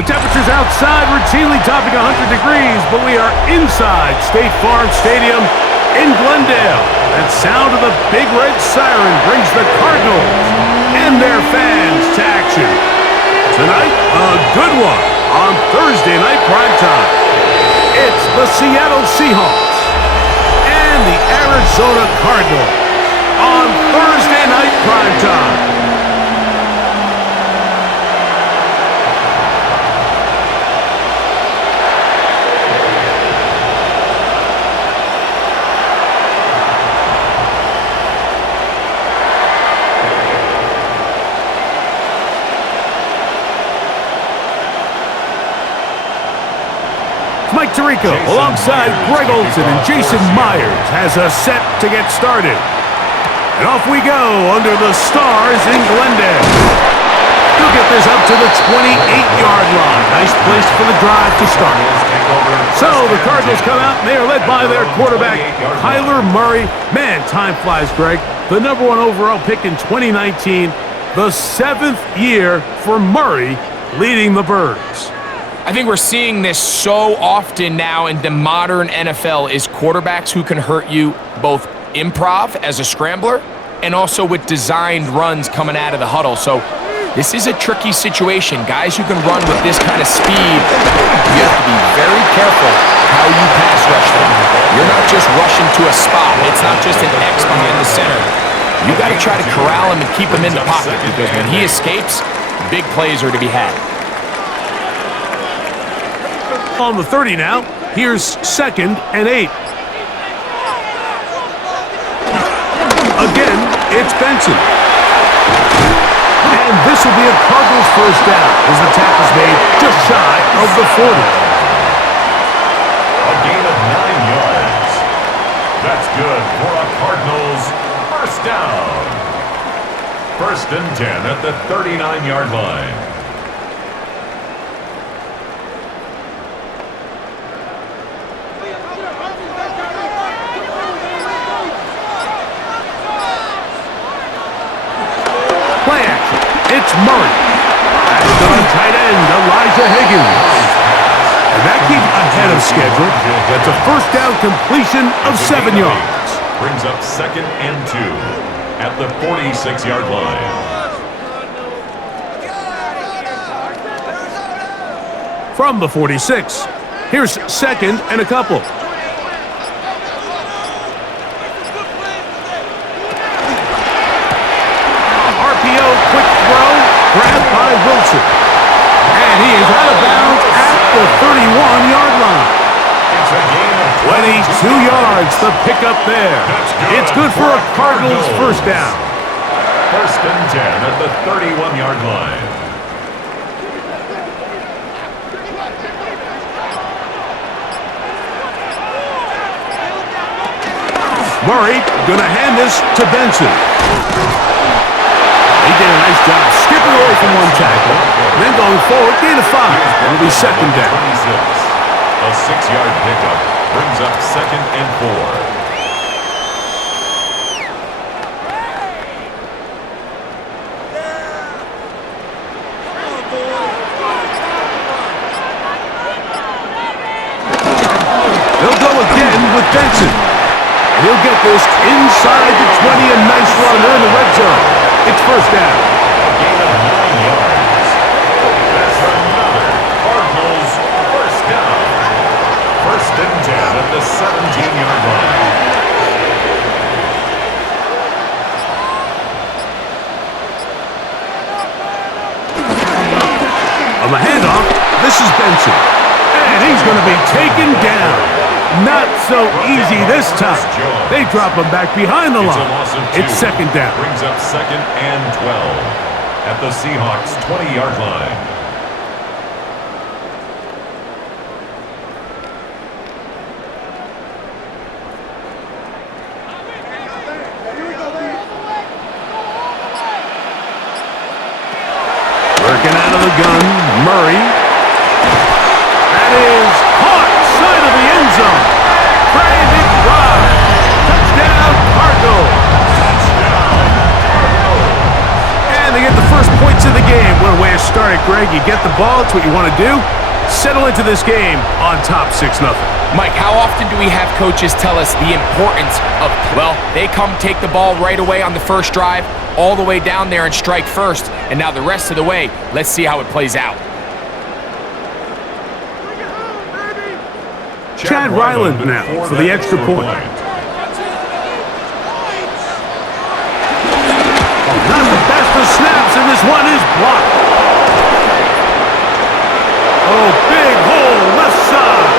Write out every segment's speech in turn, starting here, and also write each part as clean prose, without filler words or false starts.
The temperatures outside routinely topping 100 degrees, but we are inside State Farm Stadium in Glendale. That sound of the big red siren brings the Cardinals and their fans to action. Tonight, a good one on Thursday night primetime. It's the Seattle Seahawks and the Arizona Cardinals on Thursday night primetime. Mike Tirico, alongside Greg Olson and Jason Myers, has us set to get started. And off we go under the stars in Glendale. He'll get this up to the 28-yard line. Nice place for the drive to start. So the Cardinals come out, and they are led by their quarterback, Kyler Murray. Man, time flies, Greg. The #1 overall pick in 2019, the 7th year for Murray leading the Birds. I think we're seeing this so often now in the modern NFL is quarterbacks who can hurt you both improv as a scrambler and also with designed runs coming out of the huddle. So this is a tricky situation. Guys who can run with this kind of speed, you have to be very careful how you pass rush them. You're not just rushing to a spot. It's not just an X behind the center. You got to try to corral him and keep him in the pocket because when he escapes, big plays are to be had. On the 30 now, here's 2nd and 8. Again, it's Benson. And this will be a Cardinals first down as the tackle's made just shy of the 40. A gain of 9 yards. That's good for a Cardinals first down. 1st and 10 at the 39-yard line. Play action. It's Murray. That's on tight end, Elijah Higgins. And that keeps ahead of schedule. That's a first down completion of 7 yards. Brings up 2nd and 2 at the 46-yard line. From the 46, here's 2nd and a couple. Grabbed by Wilson. And he is out of bounds at the 31-yard line. 22 yards, the pickup there. It's good for a Cardinals first down. 1st and 10 at the 31-yard line. Murray gonna hand this to Benson. He did a nice job skipping away from one tackle, then going forward, gain of 5. It'll be 2nd down. 26. A 6-yard pickup brings up 2nd and 4. They'll go again with Benson. He'll get this inside the 20, a nice run. They're in the red zone. It's first down. A gain of 9 yards. That's another Cardinals first down. 1st and 10 at the 17-yard line. On the handoff, this is Benson. And he's going to be taken down. Not so easy this time. They drop him back behind the line. It's 2nd down. Brings up 2nd and 12 at the Seahawks 20-yard line. Working out of the gun, Murray. That is caught side of the end zone. Brandon Drive. Touchdown, Cardinals. And they get the first points of the game. What a way of starting that, Greg. You get the ball. It's what you want to do. Settle into this game on top 6-0. Mike, how often do we have coaches tell us the importance of, well, they come take the ball right away on the first drive, all the way down there and strike first, and now the rest of the way, let's see how it plays out. Chad Ryland now for the extra point. Not the best of snaps, and this one is blocked. Oh, big hole, left side.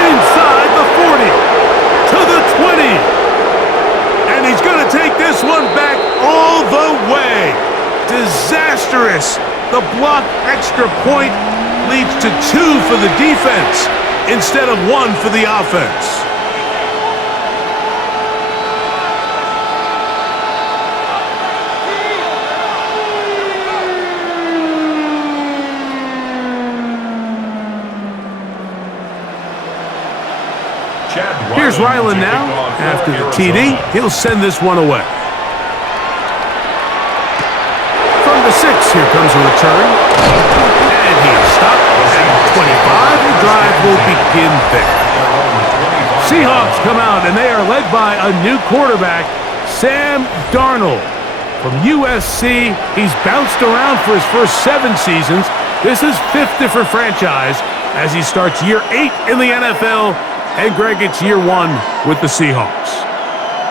Inside the 40. To the 20. And he's going to take this one back all the way. Disastrous. The block extra point leads to 2 for the defense instead of 1 for the offense. Here's Ryland now. After the TD, he'll send this one away. From the 6, here comes a return. And he's stopped at 25. The drive will begin there. Seahawks come out, and they are led by a new quarterback, Sam Darnold. From USC, he's bounced around for his first 7 seasons. This is 5th different franchise as he starts year 8 in the NFL. And Greg, it's year 1 with the Seahawks.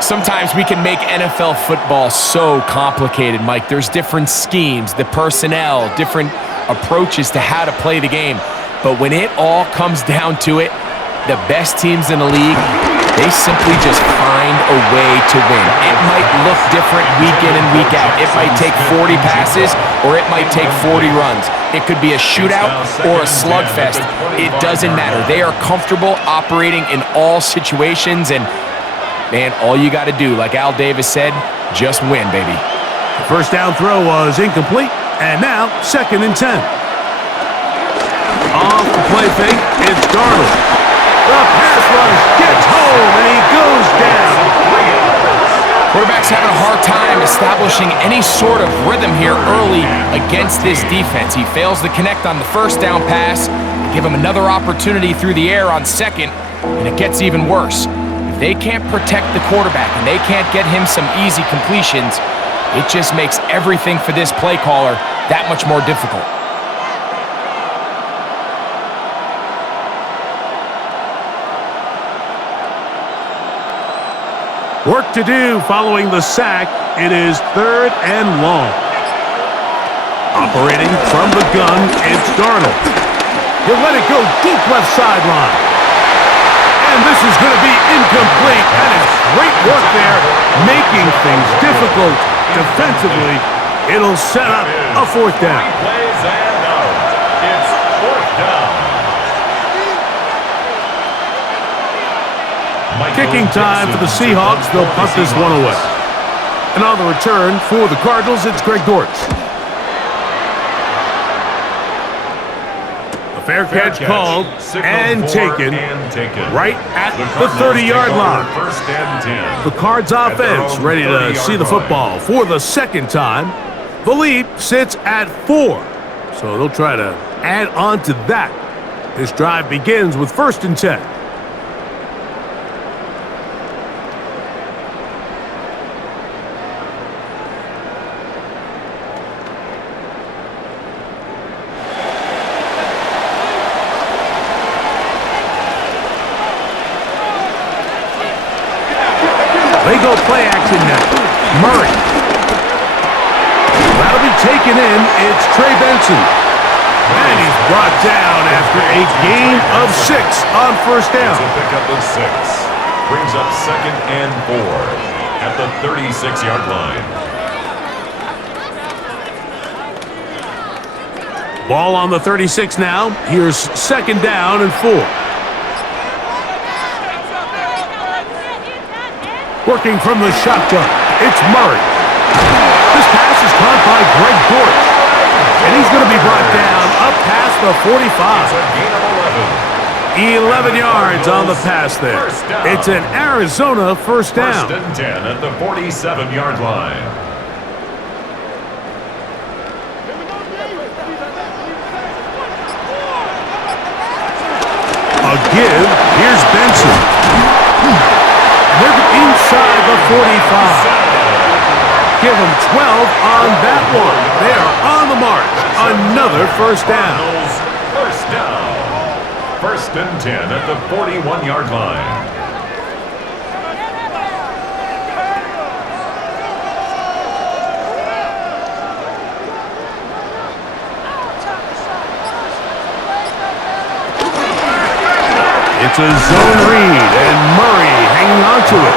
Sometimes we can make NFL football so complicated, Mike. There's different schemes, the personnel, different approaches to how to play the game. But when it all comes down to it, the best teams in the league, they simply just find a way to win. It might look different week in and week out. It might take 40 passes or it might take 40 runs. It could be a shootout or a slugfest. It doesn't matter. They are comfortable operating in all situations, and, man, all you got to do, like Al Davis said, just win, baby. The first down throw was incomplete, and now 2nd and 10. Off the play fake, it's Darnold. The pass rush gets home, and he goes down. Quarterback's having a hard time establishing any sort of rhythm here early against this defense. He fails to connect on the first down pass, give him another opportunity through the air on 2nd, and it gets even worse. If they can't protect the quarterback and they can't get him some easy completions, it just makes everything for this play caller that much more difficult. Work to do following the sack. It is 3rd and long. Operating from the gun, it's Darnold. He'll let it go deep left sideline. And this is going to be incomplete. That is great work there, making things difficult defensively. It'll set up a 4th down. Plays and out. It's 4th down. Kicking time for the Seahawks. They'll punt this one away. And on the return for the Cardinals, it's Greg Dortch. A fair catch called and taken right at the 30-yard line. First and 10. The Cards offense ready to see the football for the 2nd time. The lead sits at 4, so they'll try to add on to that. This drive begins with 1st and 10. They go play action now. Murray. That'll be taken in. It's Trey Benson. And he's brought down after a gain of 6 on 1st down. To pick up the 6. Brings up 2nd and 4 at the 36-yard line. Ball on the 36 now. Here's 2nd down and 4. Working from the shotgun, it's Murray. This pass is caught by Greg Dortch. And he's going to be brought down up past the 45. It's a gain of 11 yards on the pass there. It's an Arizona 1st down. 1st and 10 at the 47-yard line. give. Here's Benson. They're inside the 45. Give them 12 on that one. They are on the march. Another first down. First down. 1st and 10 at the 41-yard line. It's a zone read, and Murray hanging on to it.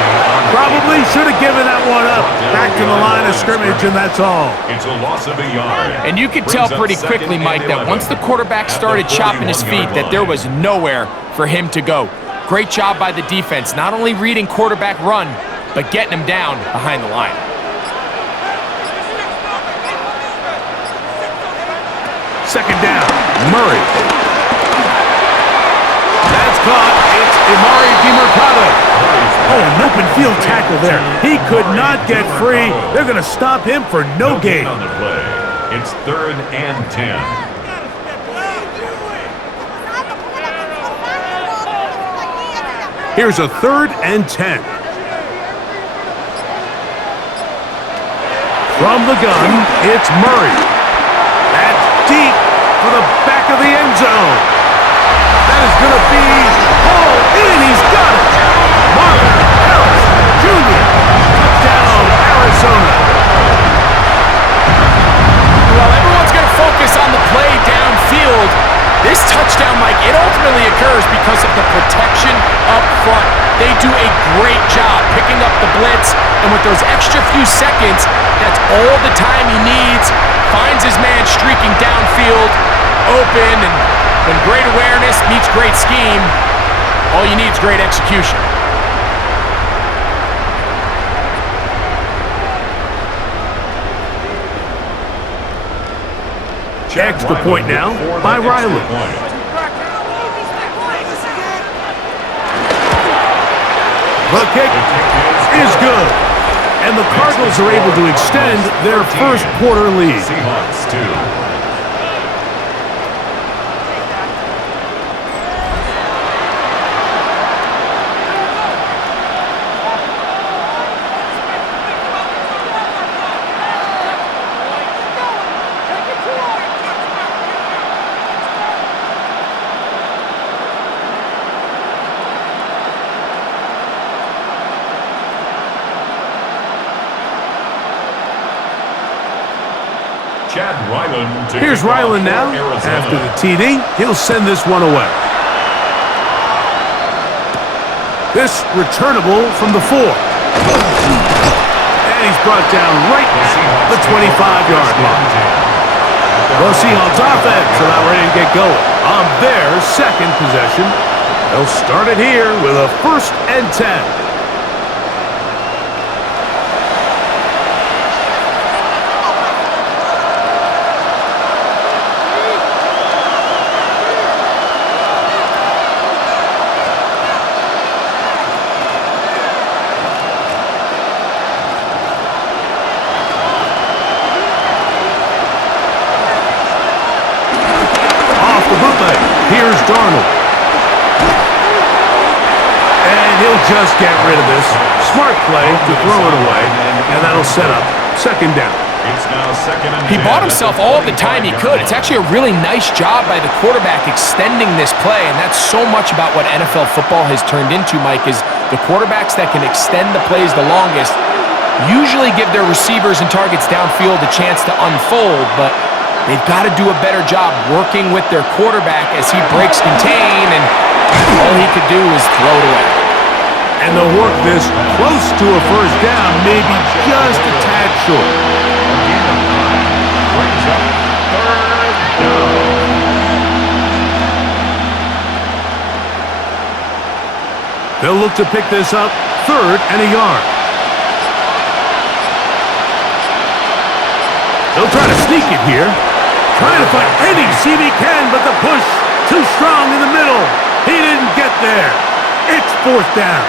Probably should have given that one up. Back to the line of scrimmage, and that's all. It's a loss of a yard. And you could tell pretty quickly, Mike, that once the quarterback started chopping his feet, that there was nowhere for him to go. Great job by the defense, not only reading quarterback run, but getting him down behind the line. Second down, Murray. That's caught. It's Emari Demercado. Oh, an open field tackle there. He could not get free. They're going to stop him for no gain. On the play. It's 3rd and 10. Here's a 3rd and 10. From the gun, it's Murray. That's deep for the back of the end zone. That is going to be hauled in. He's got it. Marvin Harris Jr. Touchdown, Arizona. Well, everyone's going to focus on the play downfield. This touchdown, Mike, it ultimately occurs because of the protection up front. They do a great job picking up the blitz, and with those extra few seconds, that's all the time he needs. Finds his man streaking downfield, open, and when great awareness meets great scheme, all you need is great execution. Extra point now by Riley. The kick is good. And the Cardinals are able to extend their first quarter lead. Seahawks 2. Here's Ryland now. After the TD, he'll send this one away. This returnable from the 4. And he's brought down right at the 25-yard line. The Seahawks offense about ready to get going on their second possession. They'll start it here with a 1st and 10. Here's Darnold. And he'll just get rid of this. Smart play to throw it away, and that'll set up 2nd down. It's now 2nd and 10. He bought himself all of the time he could. It's actually a really nice job by the quarterback extending this play, and that's so much about what NFL football has turned into, Mike, is the quarterbacks that can extend the plays the longest usually give their receivers and targets downfield a chance to unfold, but they've got to do a better job working with their quarterback as he breaks contain, and all he could do is throw it away. And they'll work this close to a 1st down, maybe just a tad short. Brings up 3rd down. They'll look to pick this up 3rd and a yard. They'll try to sneak it here. Trying to find any seam he can, but the push too strong in the middle. He didn't get there. It's 4th down.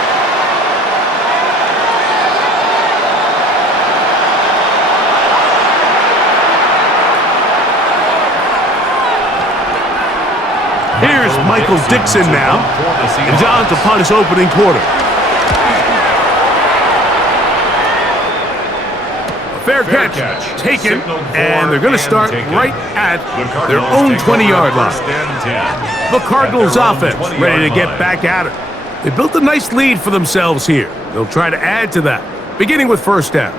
Here's Michael Dixon now. And on to punt his opening quarter. Fair catch taken, and they're going to start right at their own 20-yard line. The Cardinals offense ready to get back at it. They built a nice lead for themselves here. They'll try to add to that, beginning with first down.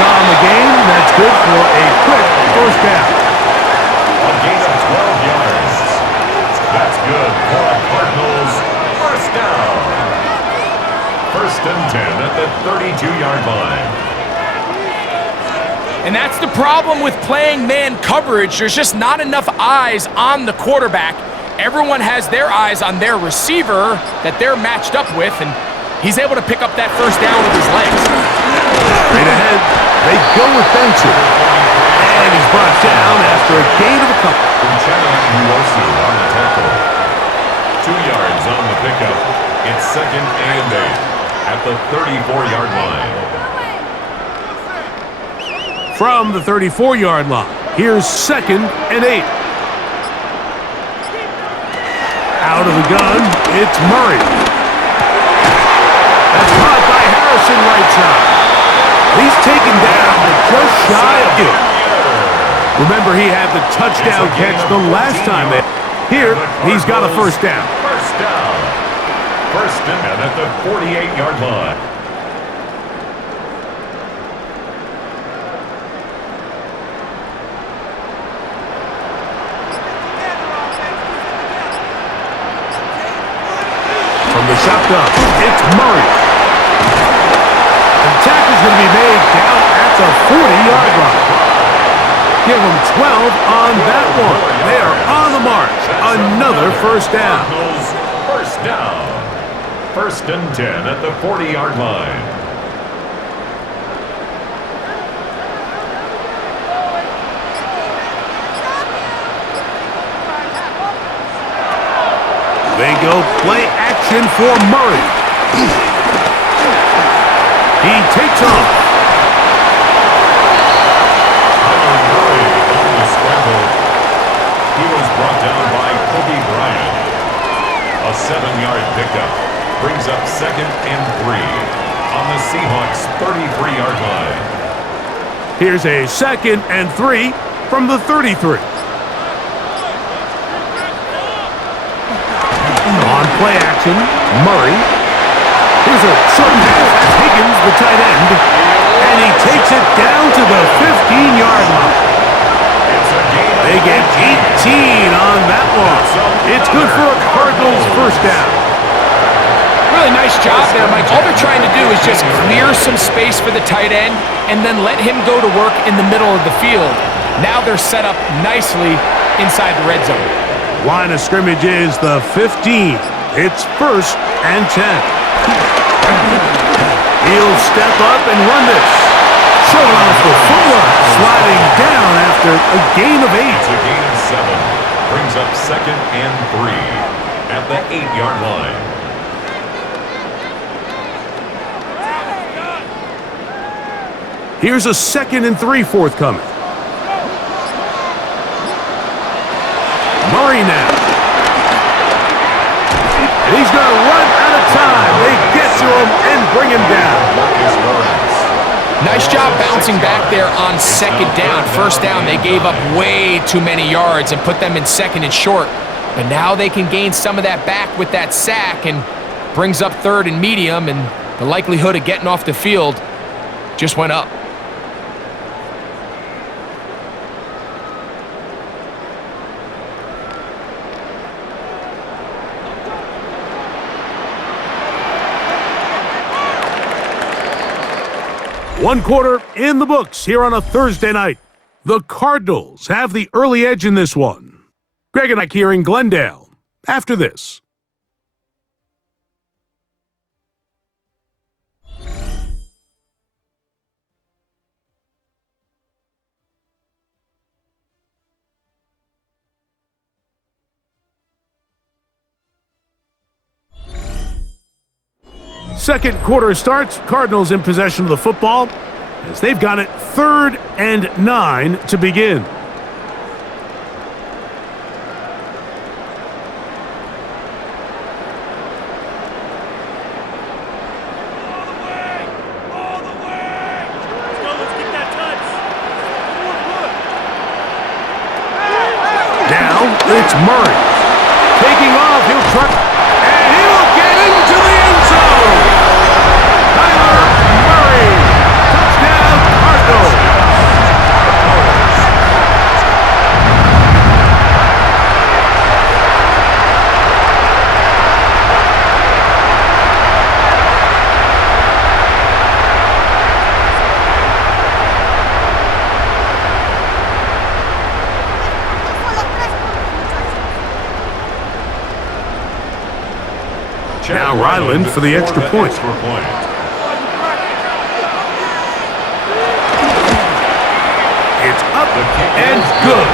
On the game, that's good for a quick first down. A gain of 12 yards. That's good for a Cardinals first down. First and 10 at the 32-yard line. And that's the problem with playing man coverage. There's just not enough eyes on the quarterback. Everyone has their eyes on their receiver that they're matched up with, and he's able to pick up that first down with his legs. Straight ahead, they go with Benson. And he's brought down after a gain of a couple. From Uosu on the tackle. 2 yards on the pickup. It's second and 8 at the 34-yard line. From the 34-yard line, here's second and 8. Out of the gun, it's Murray. That's caught by Harrison right side. He's taken down just shy of it. Remember, he had the touchdown catch the last time. Here, he's got a first down. First down. First and at the 48-yard line. From the shotgun, it's Murray. The tackle's going to be made down at the 40-yard line. Give them 12 on that one. They are on the march. Another first down. First down. First and 10 at the 40-yard line. They go play action for Murray. He takes off. Murray on the scramble. He was brought down by Kobe Bryant. A 7-yard pickup brings up second and 3 on the Seahawks 33-yard line. Here's a second and 3 from the 33. On play action, Murray. Here's a short pass. That's Higgins, the tight end. And he takes it down to the 15-yard line. They get 18 on that one. It's good for a Cardinals first down. Really nice job there, Mike. All they're trying to do is just clear some space for the tight end and then let him go to work in the middle of the field. Now they're set up nicely inside the red zone. Line of scrimmage is the 15. It's first and 10. He'll step up and run this. Showing off the footwork, sliding down after a gain of 8. It's a gain of 7. Brings up second and 3 at the 8-yard line. Here's a second and 3 forthcoming. Murray now. And he's going to run out of time. They get to him and bring him down. Nice job bouncing back there on second down. First down, they gave up way too many yards and put them in second and short. But now they can gain some of that back with that sack and brings up third and medium, and the likelihood of getting off the field just went up. One quarter in the books here on a Thursday night. The Cardinals have the early edge in this one. Greg and Ike here in Glendale. After this. Second quarter starts. Cardinals in possession of the football as they've got it 3rd and 9 to begin. It's Murray. Taking off, he'll try, and he'll get into the end zone. Kyler Murray. Touchdown, Cardinals. Now Ryland for the extra point. It's up and good.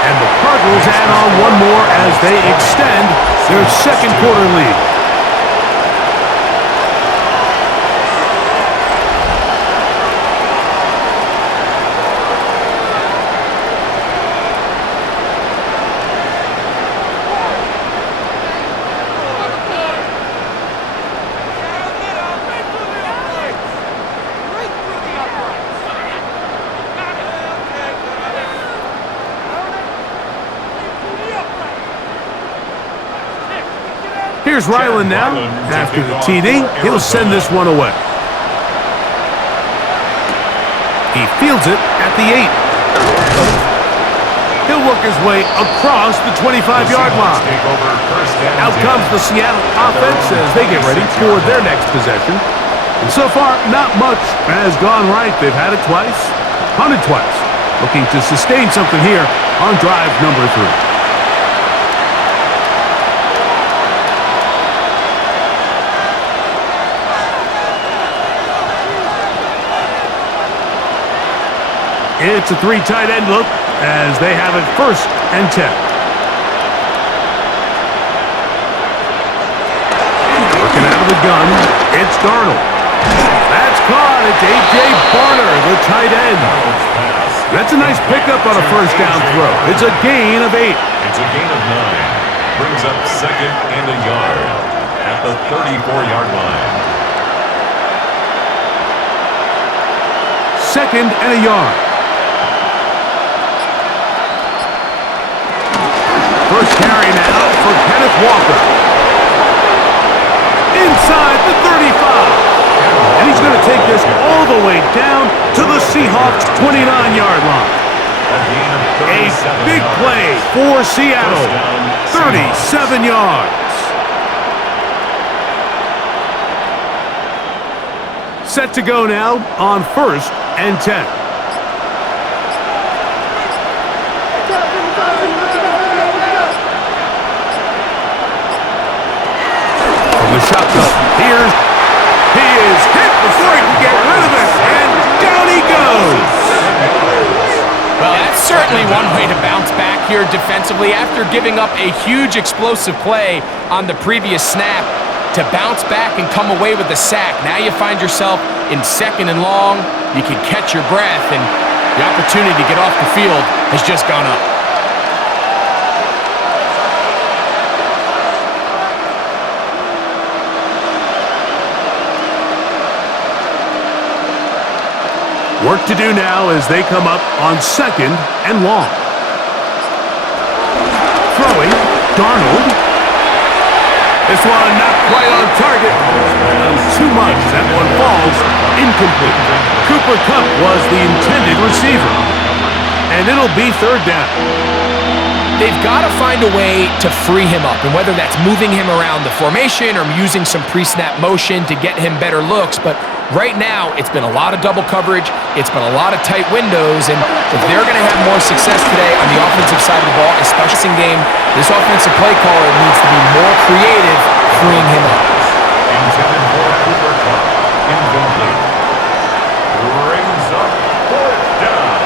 And the Cardinals add on one more as they extend their second quarter lead. Here's Ryland now. After the TD, he'll send this one away. He fields it at the 8. He'll work his way across the 25-yard line. Out comes the Seattle offense as they get ready for their next possession. And so far, not much has gone right. They've had it twice, punted twice. Looking to sustain something here on drive number 3. It's a 3 tight end look as they have it 1st and 10. Working out of the gun, it's Darnold. That's caught. It's A.J. Barner, the tight end. That's a nice pickup on a 1st down throw. It's a gain of 8. It's a gain of 9. Brings up 2nd and a yard at the 34-yard line. 2nd and a yard. First carry now for Kenneth Walker. Inside the 35. And he's going to take this all the way down to the Seahawks' 29-yard line. A big play for Seattle. 37 yards. Set to go now on 1st and 10. The shotgun. Here's, he is hit before he can get rid of it, and down he goes. Well, that's certainly one way to bounce back here defensively after giving up a huge explosive play on the previous snap. To bounce back and come away with a sack. Now you find yourself in 2nd and long. You can catch your breath, and the opportunity to get off the field has just gone up. Work to do now as they come up on 2nd and long. Throwing, Darnold. This one not quite on target. Too much. That one falls incomplete. Cooper Kupp was the intended receiver. And it'll be 3rd down. They've got to find a way to free him up, and whether that's moving him around the formation or using some pre-snap motion to get him better looks, but right now it's been a lot of double coverage, it's been a lot of tight windows, and if they're going to have more success today on the offensive side of the ball, especially in game, this offensive play caller needs to be more creative freeing him up. Intended for Cooper Kupp. Incomplete. Brings up 4th down.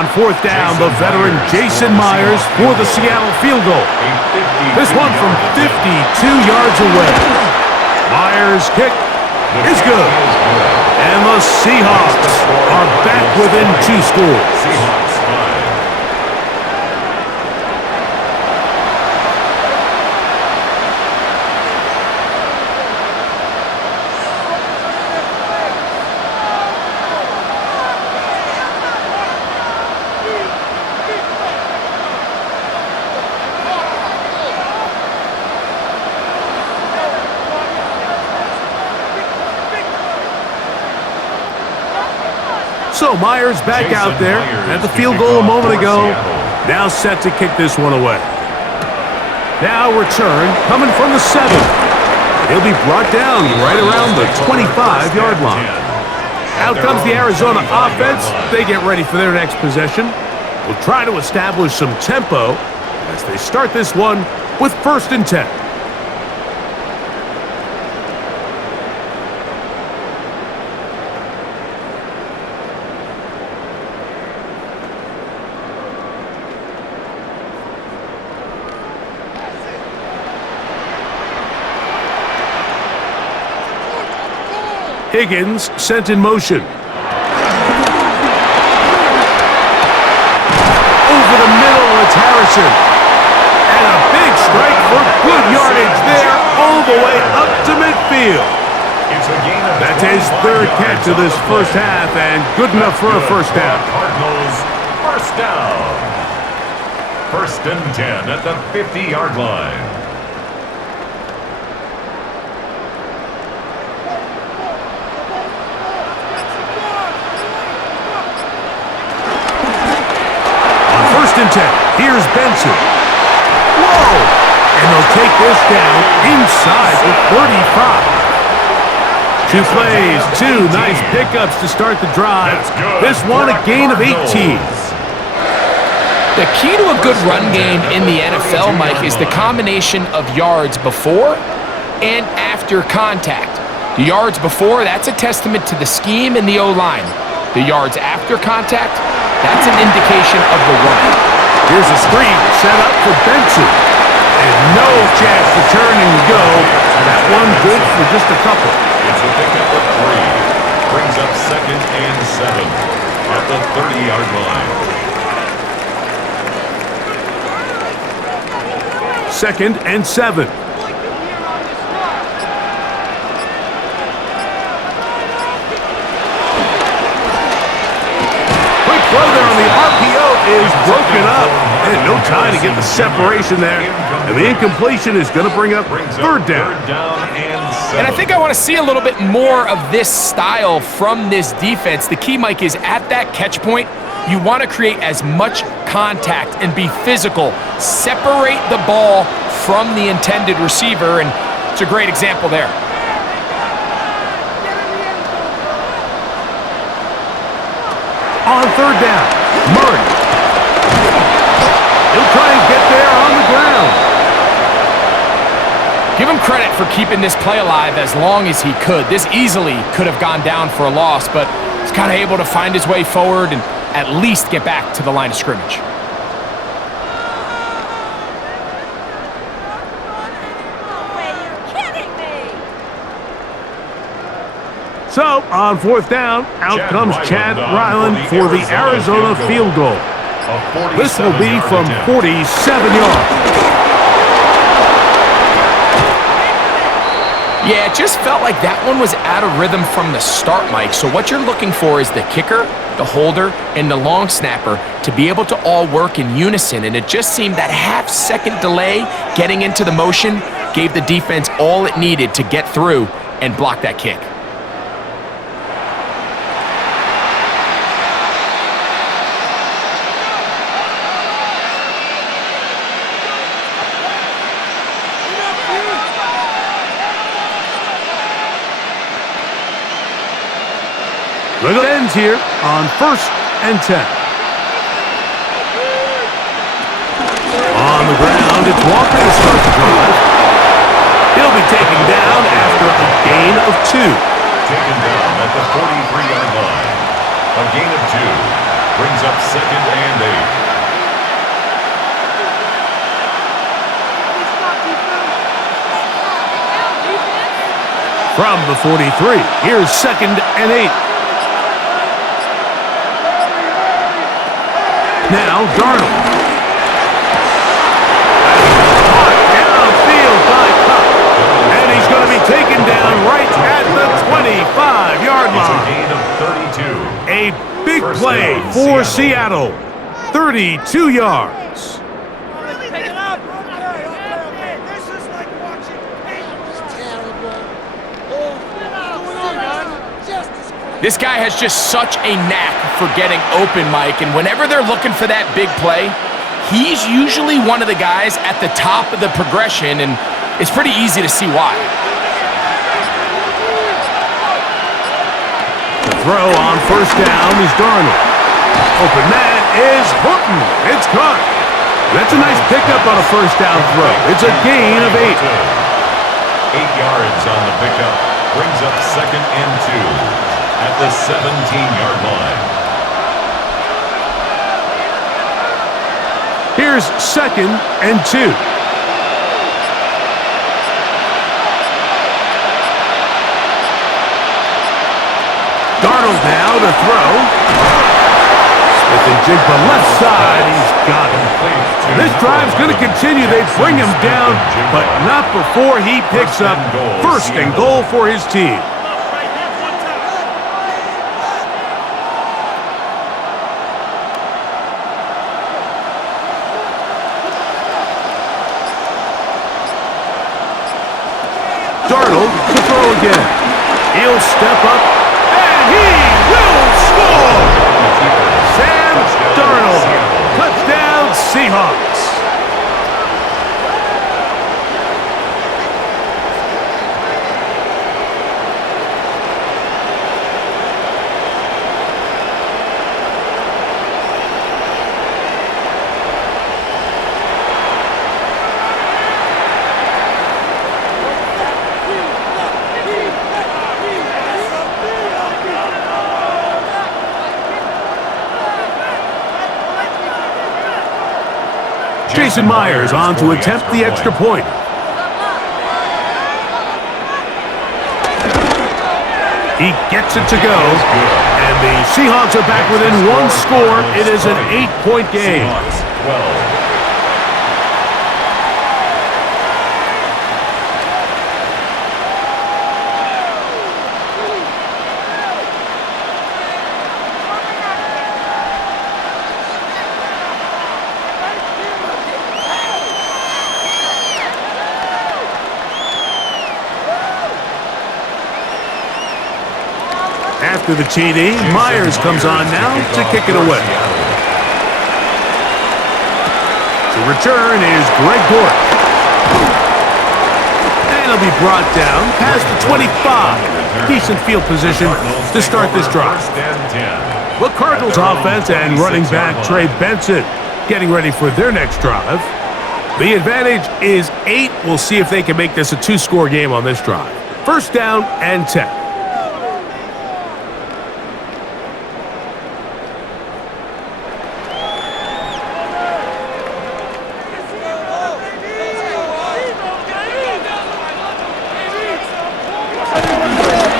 On fourth down, the veteran Jason Myers for the Seattle field goal. This one from 52 yards away. Myers' kick is good. And the Seahawks are back within 2 scores. Seahawks 5. So Myers back out there at the field goal a moment ago. Now set to kick this one away. Now return coming from the 7. He'll be brought down right around the 25-yard line. Out comes the Arizona offense. They get ready for their next possession. Will try to establish some tempo as they start this one with 1st and 10. Higgins sent in motion. Over the middle, it's Harrison. And a big strike for good yardage there all the way up to midfield. That's his 3rd catch of this first half and good enough for a first down. Cardinals first down. 1st and 10 at the 50-yard line. And 10. Here's Benson. Whoa! And they'll take this down inside the 35. 2 plays, 2 nice pickups to start the drive. This one a gain of 18. The key to a good run game in the NFL, Mike, is the combination of yards before and after contact. The yards before, that's a testament to the scheme and the O-line. The yards after contact, that's an indication of the run. Here's a screen set up for Benson. And no chance to turn and go. That one good for just a couple. It's a pickup of 3. Brings up 2nd and 7 at the 30-yard line. 2nd and 7. Quick throw there on the RPO is broken up. And no time to get the separation there. And the incompletion is going to bring up 3rd down. And I think I want to see a little bit more of this style from this defense. The key, Mike, is at that catch point, you want to create as much contact and be physical. Separate the ball from the intended receiver, and it's a great example there. On 3rd down, Murray. He'll try and get there on the ground. Give him credit for keeping this play alive as long as he could. This easily could have gone down for a loss, but he's kind of able to find his way forward and at least get back to the line of scrimmage. So, on 4th down, out comes Chad Ryland for the Arizona field goal. This will be from 47 yards. Yeah, it just felt like that one was out of rhythm from the start, Mike. So what you're looking for is the kicker, the holder, and the long snapper to be able to all work in unison. And it just seemed that half-second delay getting into the motion gave the defense all it needed to get through and block that kick. Look at ends here on 1st and 10. On the ground, it's Walker to start the drive. He'll be taken down after a gain of 2. Taken down at the 43-yard line. A gain of 2. Brings up 2nd and 8. From the 43, here's 2nd and 8. Now Darnold. Downfield by Cup. And he's going to be taken down right at the 25-yard line. It's a gain of 32. A big First play down, for Seattle. 32 yards. This guy has just such a knack for getting open, Mike, and whenever they're looking for that big play, he's usually one of the guys at the top of the progression, and it's pretty easy to see why. The throw on first down is Darnold. Open man is Horton. It's caught. That's a nice pickup on a first down throw. It's a gain of 8. 8 yards on the pickup. Brings up 2nd and 2. At the 17-yard line. Here's 2nd and 2. Darnold now to throw. Smith and Jigba left side. He's got him. This drive's going to continue. They bring him down, but not before he picks up 1st and goal for his team. Darnold to throw again. He'll step up, and he will score! Sam Darnold, touchdown Seahawks. Jason Myers on to attempt the extra point. He gets it to go, and the Seahawks are back within 1 score. It is an 8-point game. Seahawks 12. After the TD, Myers comes on now to kick it away. To return is Greg Gort. And he'll be brought down past the 25. Decent field position to start this drive. The Cardinals offense and running back Trey Benson getting ready for their next drive. The advantage is 8. We'll see if they can make this a 2-score game on this drive. First down and 10.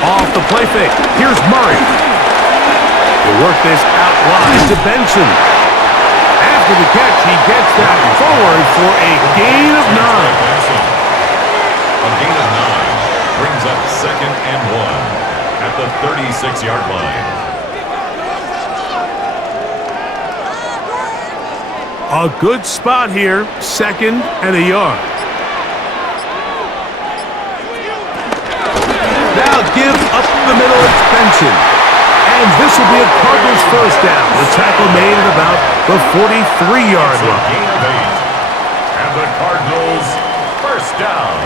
Off the play fake. Here's Murray. He'll work this out wide to Benson. After the catch, he gets that forward for a gain of 9. A gain of 9 brings up 2nd and 1 at the 36-yard line. A good spot here, 2nd and a yard. Now give up the middle, it's Benson. And this will be a Cardinals first down. The tackle made at about the 43-yard line. Gain of 8. And the Cardinals first down.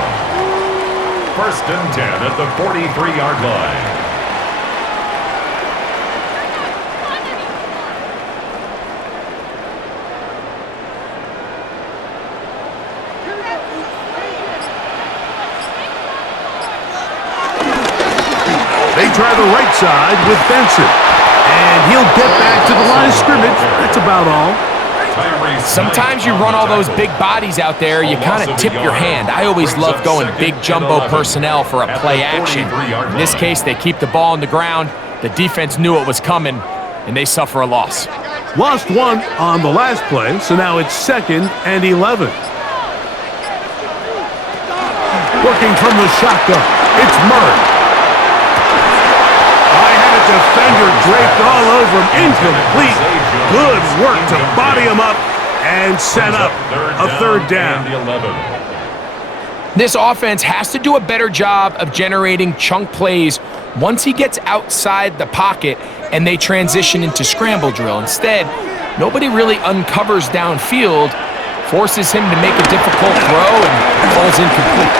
1st and 10 at the 43-yard line. They try the right side with Benson. And he'll get back to the line of scrimmage. That's about all. Sometimes you run all those big bodies out there, you kind of tip your hand. I always love going big jumbo personnel for a play action. In this case, they keep the ball on the ground. The defense knew it was coming, and they suffer a loss. Lost one on the last play, so now it's 2nd and 11. Working from the shotgun, it's Murray. I had a defender draped all over him, incomplete. Good work to body him up and set up a 3rd down. This offense has to do a better job of generating chunk plays once he gets outside the pocket and they transition into scramble drill. Instead, nobody really uncovers downfield, forces him to make a difficult throw, and falls incomplete.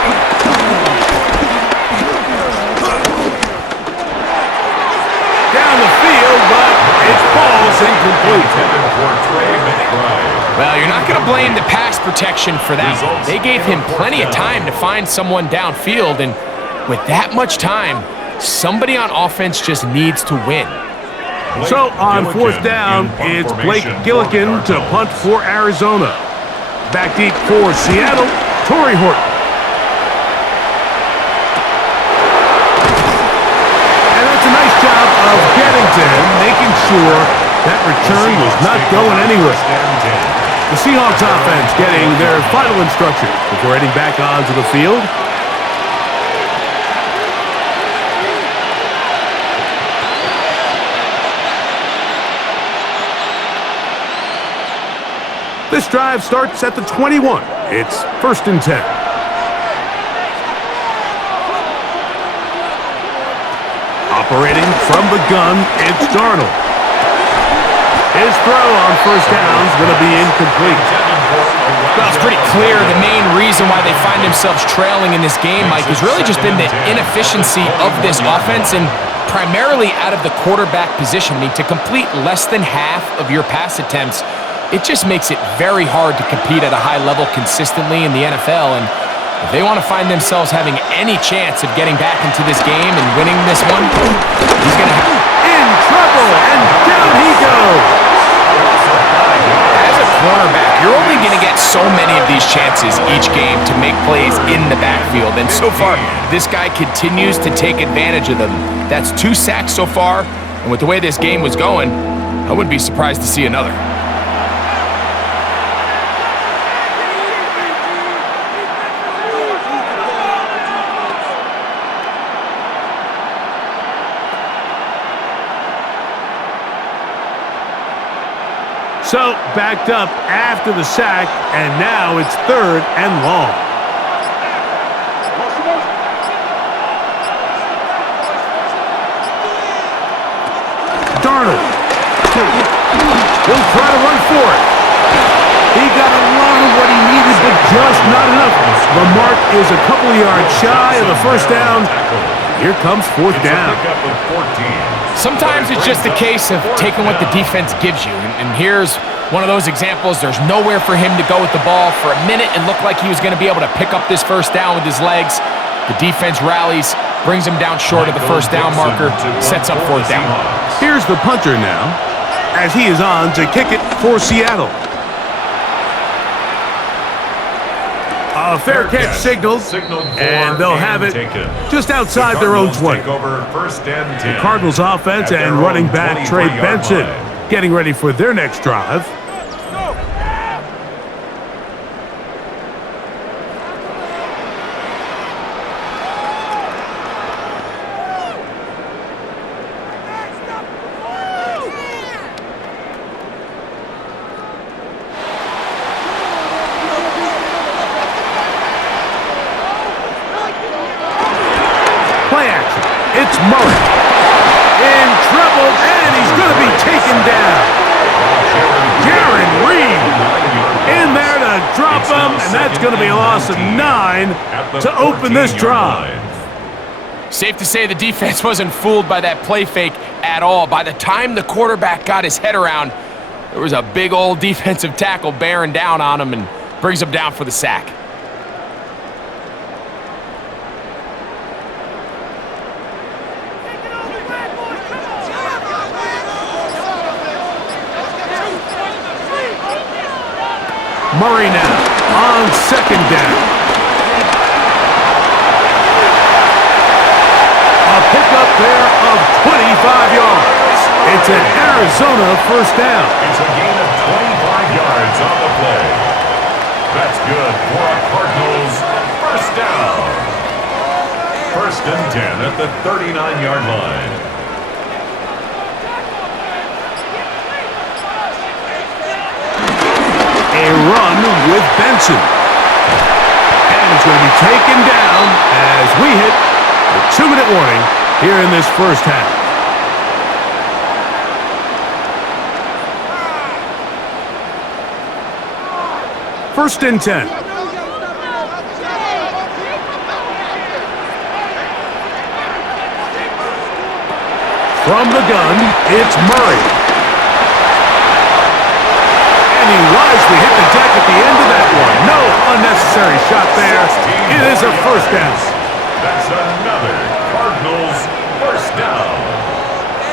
Down the field, but it falls incomplete. Well, you're not going to blame the pass protection for that one. They gave him plenty of time to find someone downfield, and with that much time, somebody on offense just needs to win. So on 4th down, it's Blake Gillikin to punt for Arizona. Back deep for Seattle, Torrey Horton. And that's a nice job of getting to him, making sure that return was not going anywhere. The Seahawks offense getting their final instructions before heading back onto the field. This drive starts at the 21. It's 1st and 10. Operating from the gun, it's Darnold. His throw on 1st down is going to be incomplete. Well, it's pretty clear the main reason why they find themselves trailing in this game, Mike, has really just been the inefficiency of this offense and primarily out of the quarterback position. I mean, to complete less than half of your pass attempts, it just makes it very hard to compete at a high level consistently in the NFL. And if they want to find themselves having any chance of getting back into this game and winning this one, he's going to have in trouble, and down he goes. As a cornerback, you're only going to get so many of these chances each game to make plays in the backfield. And so far, this guy continues to take advantage of them. That's 2 sacks so far. And with the way this game was going, I wouldn't be surprised to see another. So backed up after the sack, and now it's 3rd and long. Darnold. He'll try to run for it. He got a lot of what he needed, but just not enough. The mark is a couple of yards shy of the 1st down. Here comes 4th down. Sometimes it's just a case of taking what the defense gives you. And here's one of those examples. There's nowhere for him to go with the ball. For a minute, it looked like he was going to be able to pick up this 1st down with his legs. The defense rallies, brings him down short of the 1st down marker, sets up 4th down. Here's the punter now, as he is on to kick it for Seattle. A fair catch signaled, and they'll have it just outside their own 20. The Cardinals offense and running back Trey Benson getting ready for their next drive. Play action. It's Murray. In trouble, and he's going to be taken down. Jaron Reed in there to drop him, and that's going to be a loss of 9 to open this drive. Safe to say the defense wasn't fooled by that play fake at all. By the time the quarterback got his head around, there was a big old defensive tackle bearing down on him and brings him down for the sack. Murray now on second down. A pickup there of 25 yards. It's an Arizona first down. It's a gain of 25 yards on the play. That's good for a Cardinals first down. First and 10 at the 39-yard line. A run with Benson. And it's going to be taken down as we hit the 2-minute warning here in this first half. First and 10. From the gun, it's Murray. And he wisely hit the deck at the end of that one. No unnecessary shot there. It is a first down. That's another Cardinals first down.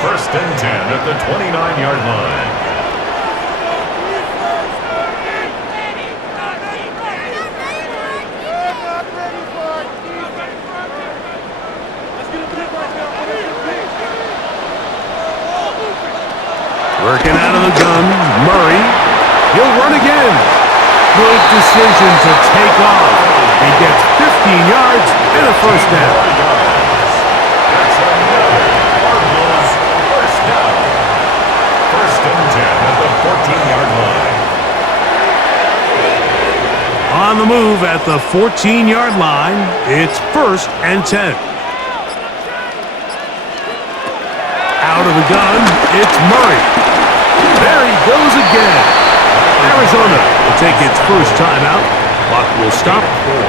First and 10 at the 29-yard line. Working out of the gun, Murray. He'll run again. Good decision to take off. He gets 15 yards and a first down. That's another Cardinals first down. First and 10 at the 14-yard line. On the move at the 14-yard line, it's first and 10. Out of the gun, it's Murray. There he goes again. Arizona will take its first timeout. Clock will stop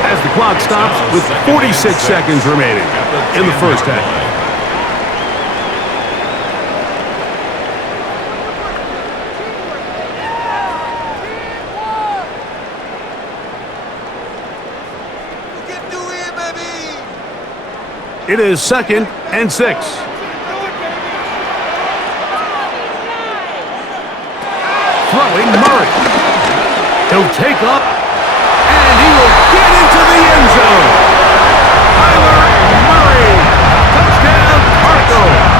as the clock stops with 46 seconds remaining in the first half. It is second and 6. Throwing Murray. He'll take up, and he will get into the end zone. Kyler Murray. Touchdown, Cardinals.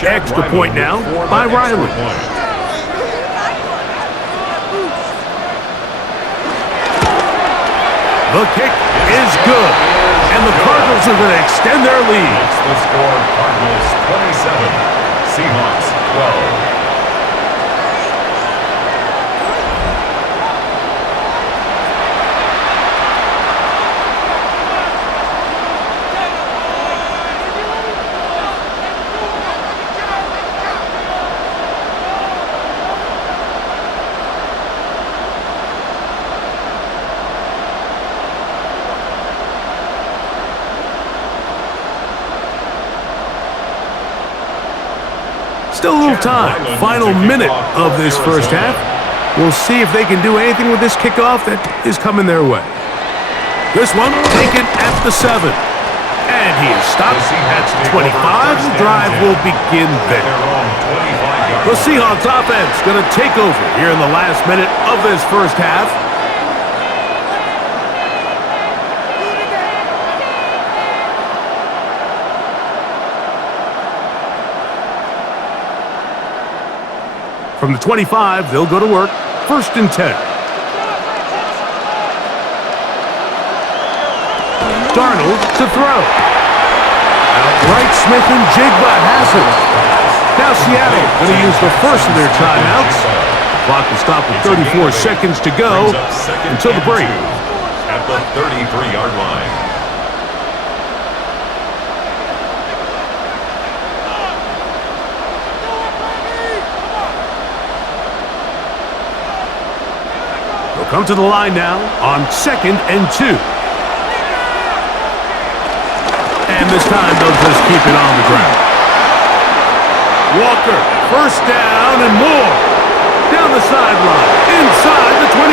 Extra point now by Riley. The kick is good, and the Cardinals are going to extend their lead. It's the score: Cardinals 27, Seahawks 12. Still a little time. Final minute of this first half. We'll see if they can do anything with this kickoff that is coming their way. This one taken at the 7. And he is stopped at the 25. The drive will begin there. The Seahawks offense going to take over here in the last minute of this first half. From the 25, they'll go to work. First and 10. Darnold to throw. Outright Smith and Jigba has it. Now Seattle going to use the first of their timeouts. Clock will stop with 34 seconds to go until the break. At the 33-yard line. They'll come to the line now on 2nd and 2. And this time they'll just keep it on the ground. Walker, first down and more. Down the sideline, inside the 25.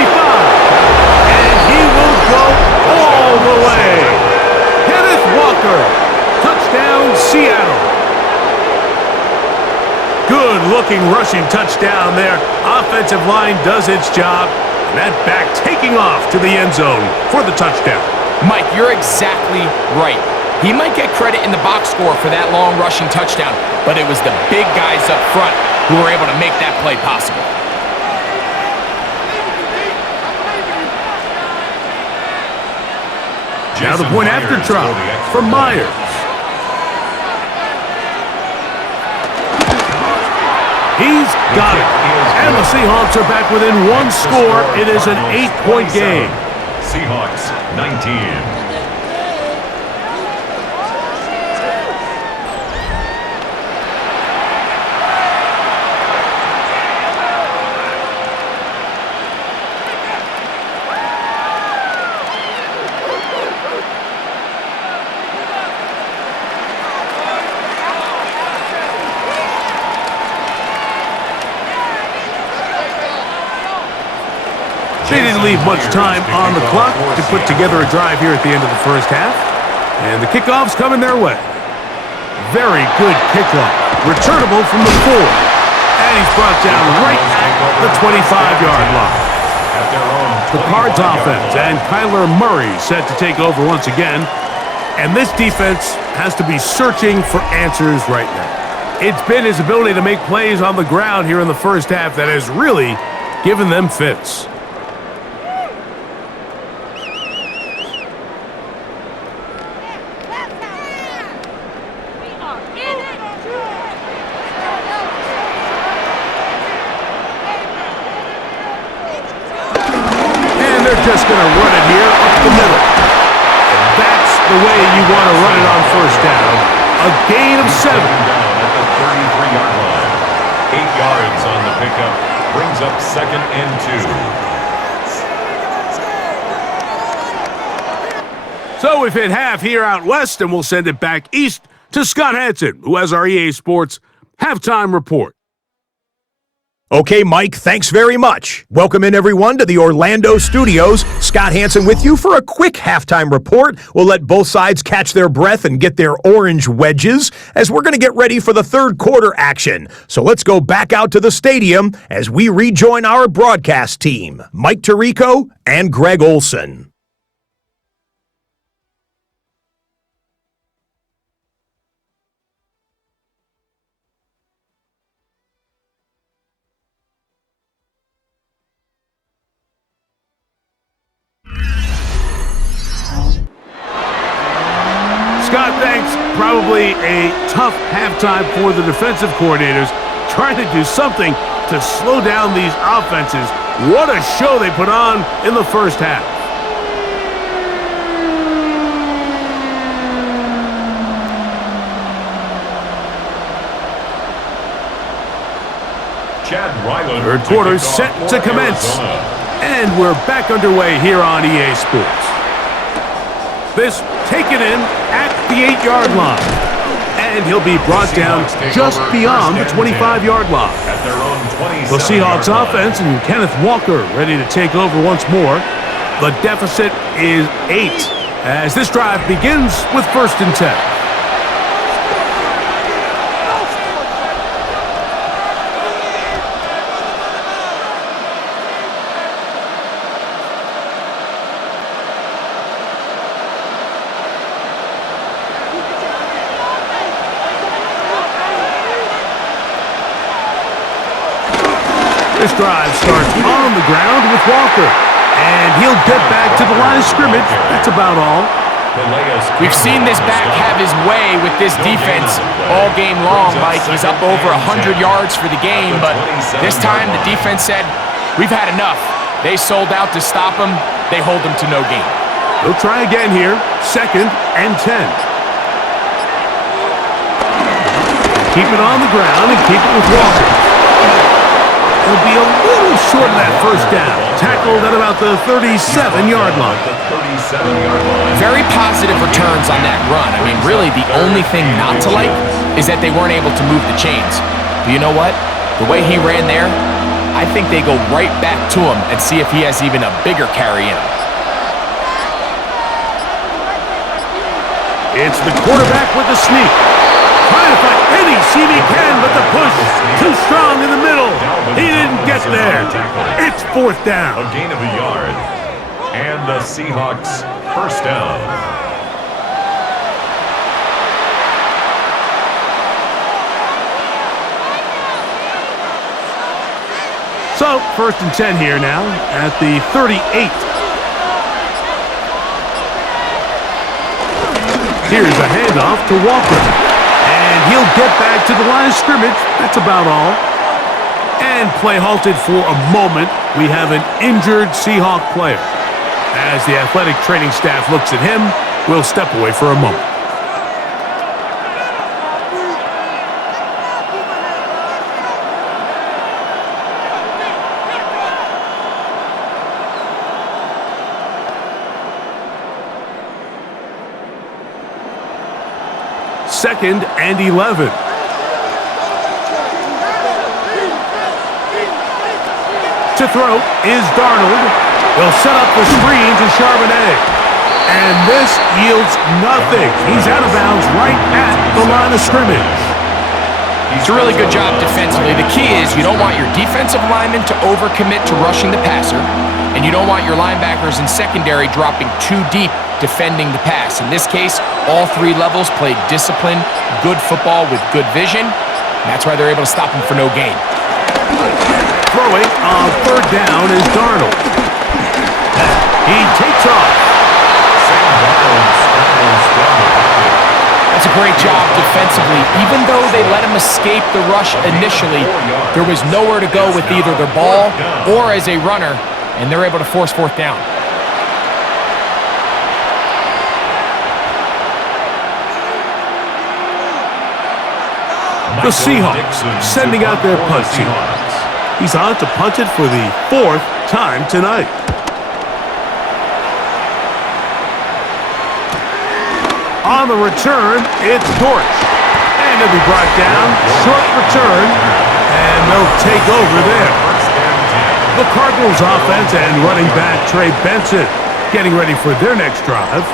And he will go all the way. Kenneth Walker, touchdown Seattle. Good-looking rushing touchdown there. Offensive line does its job. And that back taking off to the end zone for the touchdown. Mike, you're exactly right. He might get credit in the box score for that long rushing touchdown, but it was the big guys up front who were able to make that play possible. Now the point after try from Myers. He's got it. And the Seahawks are back within one score. It is an 8-point game. Seahawks 19. They didn't leave much time on the clock to put together a drive here at the end of the first half. And the kickoff's coming their way. Very good kickoff. Returnable from the 4. And he's brought down right at the 25-yard line. The Cards offense and Kyler Murray set to take over once again. And this defense has to be searching for answers right now. It's been his ability to make plays on the ground here in the first half that has really given them fits. Just going to run it here up the middle. And that's the way you want to run it on first down. A gain of 7. Down at the 33-yard line. 8 yards on the pickup. Brings up 2nd and 2. So we've hit half here out west, and we'll send it back east to Scott Hansen, who has our EA Sports halftime report. Okay, Mike, thanks very much. Welcome in, everyone, to the Orlando studios. Scott Hansen with you for a quick halftime report. We'll let both sides catch their breath and get their orange wedges as we're going to get ready for the third quarter action. So let's go back out to the stadium as we rejoin our broadcast team, Mike Tirico and Greg Olson. Scott, thanks. Probably a tough halftime for the defensive coordinators, trying to do something to slow down these offenses. What a show they put on in the first half. Third quarter set to commence. And we're back underway here on EA Sports. This taken in at the 8-yard line. And he'll be brought down just beyond the 25-yard line. The Seahawks offense and Kenneth Walker ready to take over once more. The deficit is 8 as this drive begins with 1st and 10. This drive starts on the ground with Walker, and he'll get back to the line of scrimmage. That's about all. We've seen this back have his way with this defense all game long, Mike. He's up over 100 yards for the game, but this time the defense said, we've had enough. They sold out to stop him. They hold him to no gain. They'll try again here, 2nd and 10. Keep it on the ground and keep it with Walker. He'll be a little short of that first down. Tackled at about the 37-yard line. Very positive returns on that run. I mean, really, the only thing not to like is that they weren't able to move the chains. But you know what? The way he ran there, I think they go right back to him and see if he has even a bigger carry in him. It's the quarterback with the sneak. Trying to find any seam he can, but the push too strong in the middle. He didn't get there. It's fourth down. A gain of a yard. And the Seahawks first down. So, first and 10 here now at the 38. Here's a handoff to Walker. And he'll get back to the line of scrimmage. That's about all. And play halted for a moment. We have an injured Seahawk player. As the athletic training staff looks at him, we'll step away for a moment. Second and 11. To throw is Darnold. They'll set up the screen to Charbonnet. And this yields nothing. He's out of bounds right at the line of scrimmage. It's a really good job defensively. The key is you don't want your defensive linemen to overcommit to rushing the passer, and you don't want your linebackers in secondary dropping too deep defending the pass. In this case, all three levels played disciplined, good football with good vision. And that's why they're able to stop him for no gain. Throwing on third down is Darnold. He takes off. That's a great job defensively. Even though they let him escape the rush initially, there was nowhere to go with either their ball or as a runner, and they're able to force fourth down. The Seahawks sending out their punt team. He's on to punt it for the fourth time tonight. On the return, it's Dortch. And he'll be brought down. Short return. And they'll take over there. The Cardinals offense and running back Trey Benson getting ready for their next drive.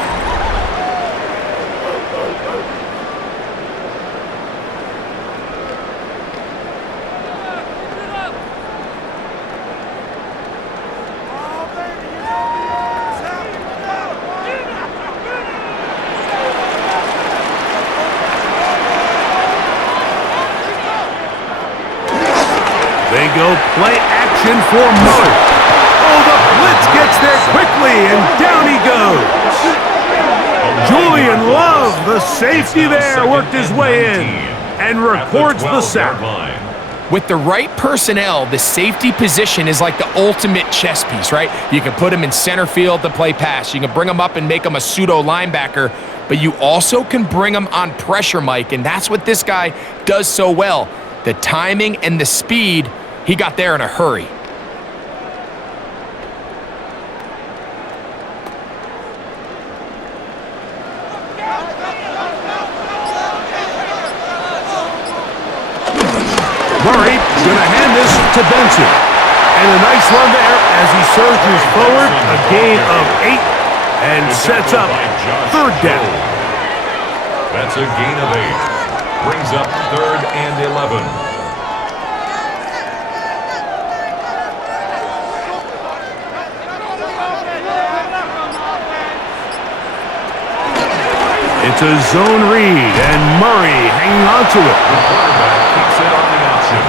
They go play action for Miller. Oh, the blitz gets there quickly, and down he goes. Julian Love, the safety there, worked his way in and records the sack. With the right personnel, the safety position is like the ultimate chess piece, right? You can put him in center field to play pass. You can bring him up and make him a pseudo linebacker, but you also can bring him on pressure, Mike, and that's what this guy does so well. The timing and the speed, he got there in a hurry. Murray going to hand this to Benson. And a nice run there as he surges forward, a gain of 8, and sets up third down. That's a gain of 8. Brings up third and 11. It's a zone read, and Murray hanging on to it. The quarterback keeps it on the option.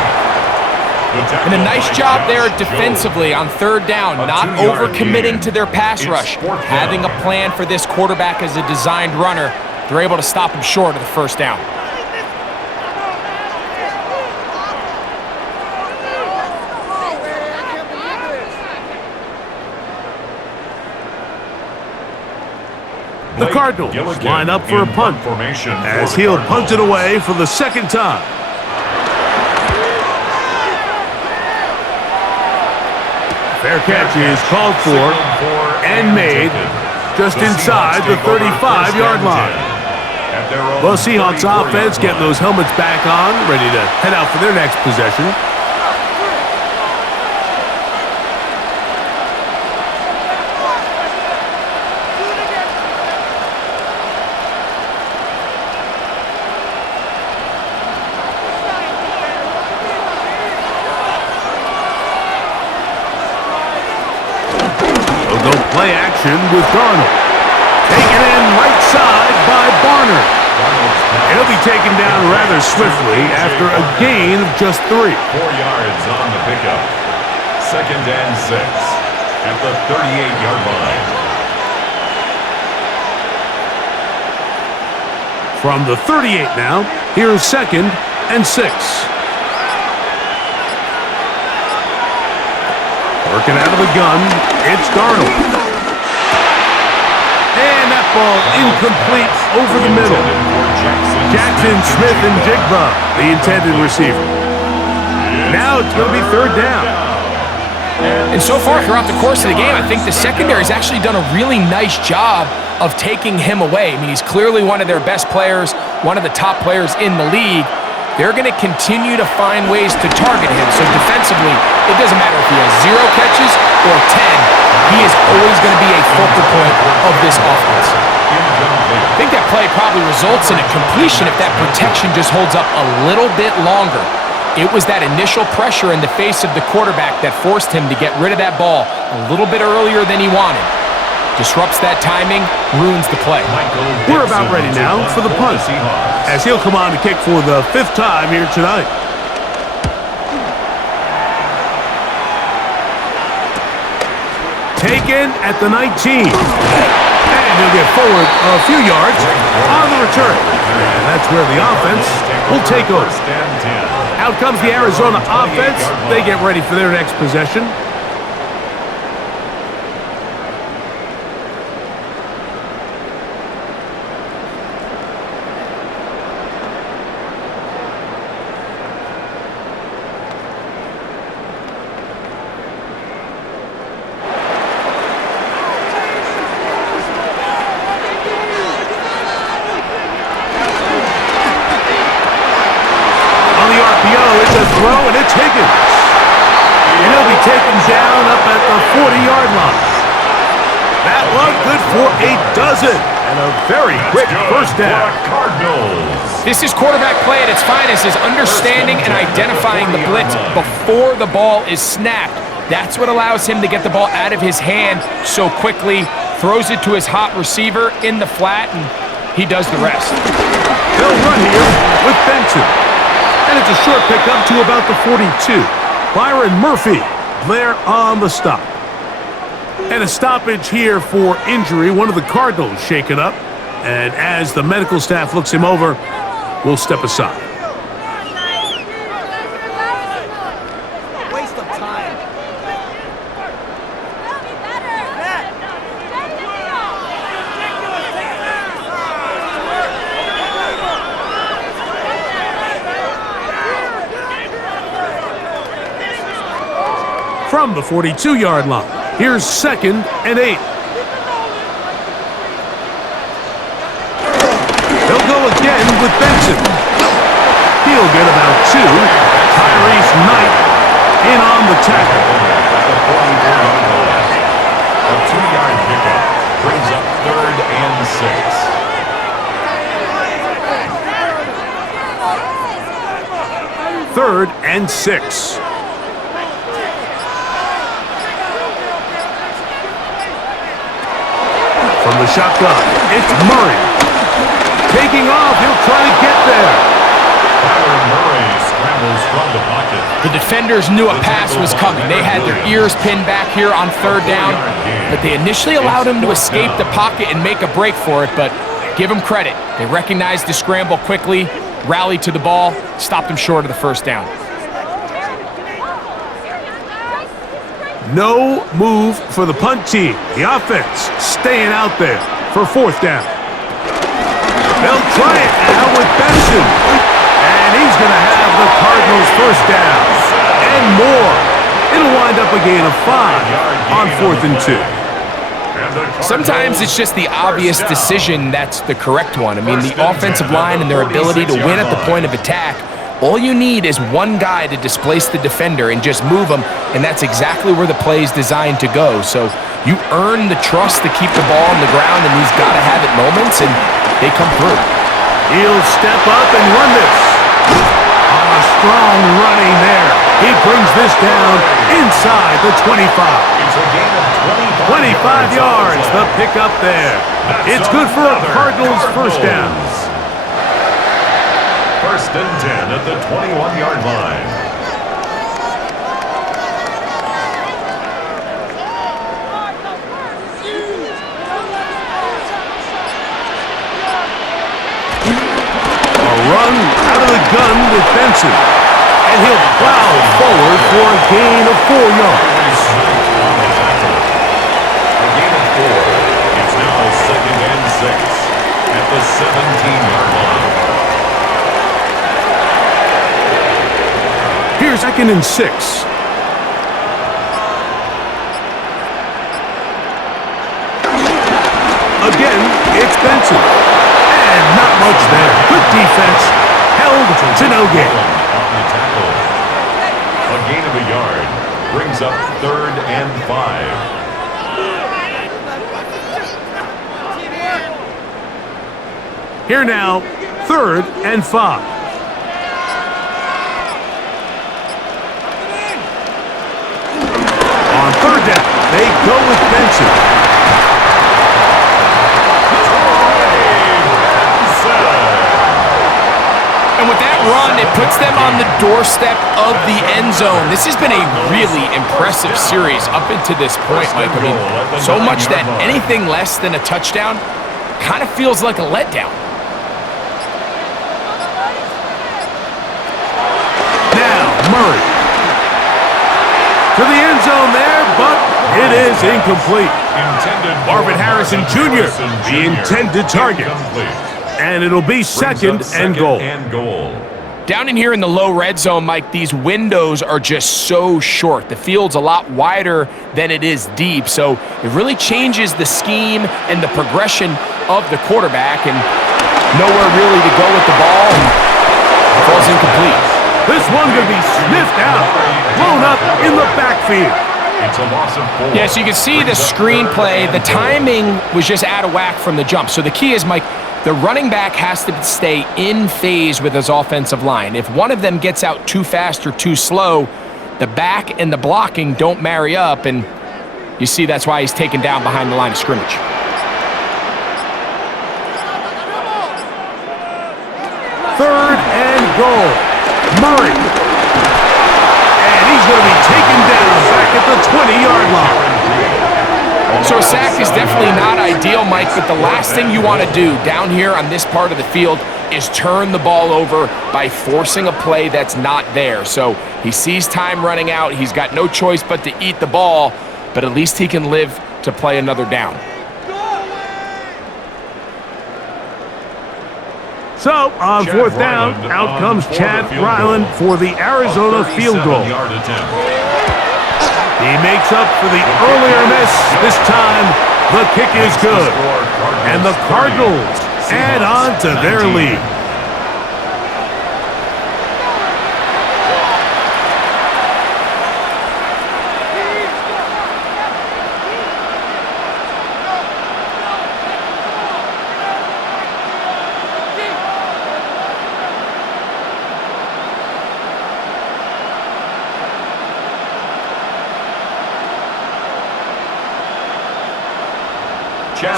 And a nice job there defensively on third down, not overcommitting to their pass rush. Having a plan for this quarterback as a designed runner, they're able to stop him short of the first down. The Cardinals line up for a punt as he'll punt it away for the second time. Fair catch is called for and made just inside the 35-yard line. Well, Seahawks offense getting those helmets back on, ready to head out for their next possession. They'll go play action with Darnold. Taken in right side by Barner. He'll be taken down rather swiftly after a gain of just 3. 4 yards on the pickup. 2nd and 6 at the 38-yard line. From the 38 now, here's 2nd and 6. Working out of the gun, it's Darnold. And that ball incomplete over the middle. Jackson, Smith, and Jigba, the intended receiver. Now it's going to be 3rd down. And so far throughout the course of the game, I think the secondary's actually done a really nice job of taking him away. I mean, he's clearly one of their best players, one of the top players in the league. They're going to continue to find ways to target him. So defensively, it doesn't matter if he has 0 catches or 10. He is always going to be a focal point of this offense. I think that play probably results in a completion if that protection just holds up a little bit longer. It was that initial pressure in the face of the quarterback that forced him to get rid of that ball a little bit earlier than he wanted. Disrupts that timing, ruins the play. We're about ready now for the punt, as he'll come on to kick for the 5th time here tonight. Taken at the 19. And he'll get forward a few yards on the return. And that's where the offense will take over. Out comes the Arizona offense. They get ready for their next possession. Throw, and it's Higgins. And he'll be taken down up at the 40-yard line. That one good for a dozen. And a very quick first down. Cardinals. This is quarterback play at its finest, is understanding and identifying the blitz before the ball is snapped. That's what allows him to get the ball out of his hand so quickly, throws it to his hot receiver in the flat, and he does the rest. They'll run here with Benson. And it's a short pickup to about the 42. Byron Murphy there on the stop. And a stoppage here for injury. One of the Cardinals shaken up. And as the medical staff looks him over, we'll step aside. Waste of time. From the 42-yard line, here's 2nd and 8. They'll go again with Benson. He'll get about 2. Tyrese Knight in on the tackle. A 2-yard pickup brings up 3rd and 6. 3rd and 6. From the shotgun, it's Murray. Taking off, he'll try to get there. Byron Murray scrambles from the pocket. The defenders knew a pass was coming. They had their ears pinned back here on 3rd down, but they initially allowed him to escape the pocket and make a break for it, but give him credit. They recognized the scramble quickly, rallied to the ball, stopped him short of the 1st down. No move for the punt team. The offense staying out there for 4th down. They'll try it now with Benson. And he's going to have the Cardinals' 1st down. And more. It'll wind up a gain of 5 on 4th and 2. Sometimes it's just the obvious decision that's the correct one. I mean, the offensive line and their ability to win at the point of attack, all you need is one guy to displace the defender and just move him, and that's exactly where the play is designed to go. So you earn the trust to keep the ball on the ground in these gotta-have-it moments, and they come through. He'll step up and run this. Strong running there. He brings this down inside the 25. It's a gain of 25 yards, the pickup there. It's good for a Cardinals first down. 1st and 10 at the 21-yard line. A run out of the gun with Benson. And he'll plow forward for a gain of 4 yards. A gain of 4. It's now 2nd and 6 at the 17-yard line. Here's 2nd and 6. Again, it's Benson. And not much there. Good defense. Held to no gain. A gain of a yard brings up 3rd and 5. Here now, 3rd and 5. On 3rd down, they go with Benson. And with that run, it puts them on the doorstep of the end zone. This has been a really impressive series up into this point, Mike. I mean, so much that anything less than a touchdown kind of feels like a letdown. Now, Murray. To the end zone there, but it is incomplete. Marvin Harrison Jr., the intended target. And it'll be 2nd and goal. Down in here in the low red zone, Mike, these windows are just so short. The field's a lot wider than it is deep, so it really changes the scheme and the progression of the quarterback, and nowhere really to go with the ball, and it falls incomplete. This one going to be sniffed out, blown up in the backfield. It's a loss of 4. Yeah, so you can see the screenplay. The timing was just out of whack from the jump. So the key is, Mike, the running back has to stay in phase with his offensive line. If one of them gets out too fast or too slow, the back and the blocking don't marry up, and you see that's why he's taken down behind the line of scrimmage. Third and goal. Murray. And he's going to be taken down back at the 20-yard line. So a sack is definitely not ideal, Mike, but the last thing you want to do down here on this part of the field is turn the ball over by forcing a play that's not there. So he sees time running out. He's got no choice but to eat the ball, but at least he can live to play another down. So, on 4th down, out comes Chad Ryland for the Arizona field goal. He makes up for the earlier miss. This time, the kick is good. And the Cardinals add on to their lead.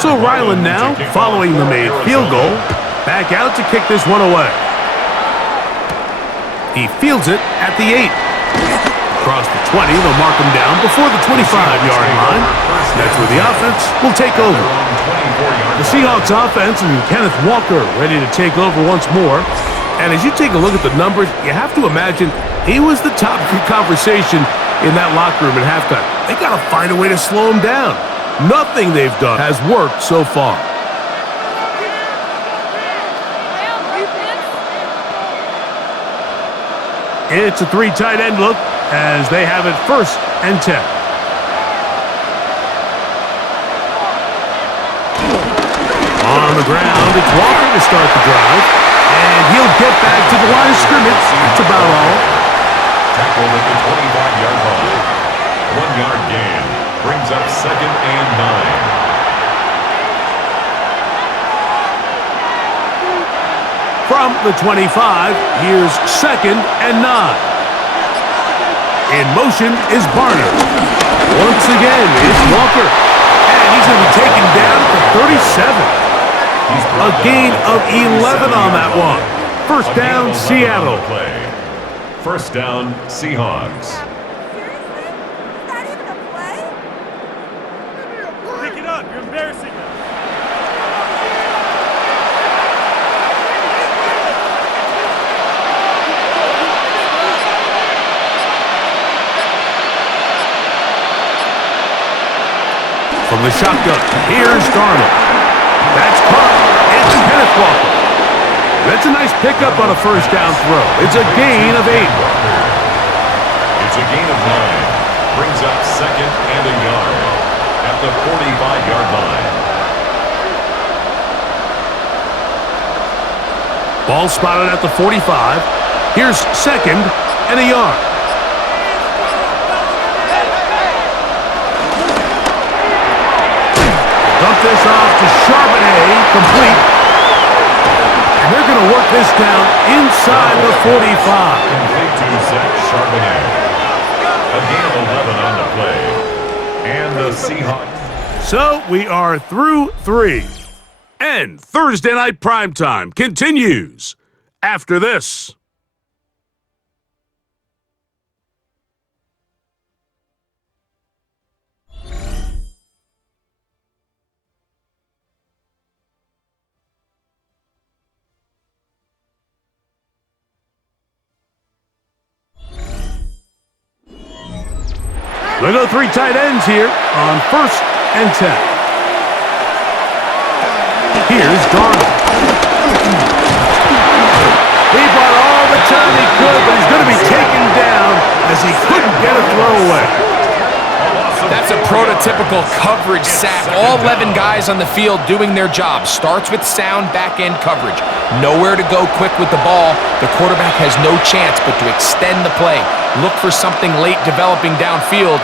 So Ryland now, following the made field goal, back out to kick this one away. He fields it at the 8. Across the 20, they'll mark him down before the 25-yard line. That's where the offense will take over. The Seahawks offense and Kenneth Walker ready to take over once more. And as you take a look at the numbers, you have to imagine he was the topic of conversation in that locker room at halftime. They got to find a way to slow him down. Nothing they've done has worked so far. It's a 3 tight end look. as they have it 1st and 10. On the ground, it's Walker to start the drive. And he'll get back to the line of scrimmage. That's about all. Tackled at the 25-yard line. 1-yard gain. Brings up 2nd and 9. From the 25, here's 2nd and 9. In motion is Barner. Once again, it's Walker. And he's going to be taken down for 37. A gain of 11 on that one. 1st down, Seattle. 1st down, Seahawks. Seriously? Is that even a play? Pick it up. You're embarrassing us. From the shotgun, here's Darnold. That's caught. It's Kenneth Walker. That's a nice pickup on a 1st down throw. It's a gain of 8. It's a gain of 9. Brings up 2nd and a yard at the 45-yard line. Ball spotted at the 45. Here's 2nd and a yard. Dump this off to Charbonnet, complete. And they're going to work this down inside the 45. Complete to Zach Charbonnet. A gain of 11 on the play. And the Seahawks. So we are through 3. And Thursday Night Primetime continues after this. They'll go 3 tight ends here on 1st and 10. Here's Darnold. He brought all the time he could, but he's going to be taken down as he couldn't get a throw away. That's a prototypical coverage sack. All 11 guys on the field doing their job. Starts with sound back-end coverage. Nowhere to go quick with the ball. The quarterback has no chance but to extend the play. Look for something late developing downfield.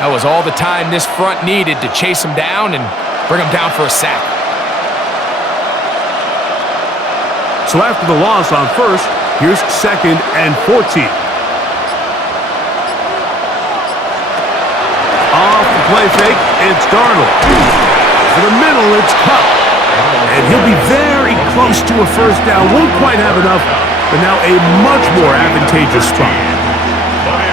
That was all the time this front needed to chase him down and bring him down for a sack. So after the loss on 1st, here's 2nd and 14. Off the play fake, it's Darnold. For the middle, it's Cup. And he'll be very close to a 1st down. Won't quite have enough, but now a much more advantageous spot.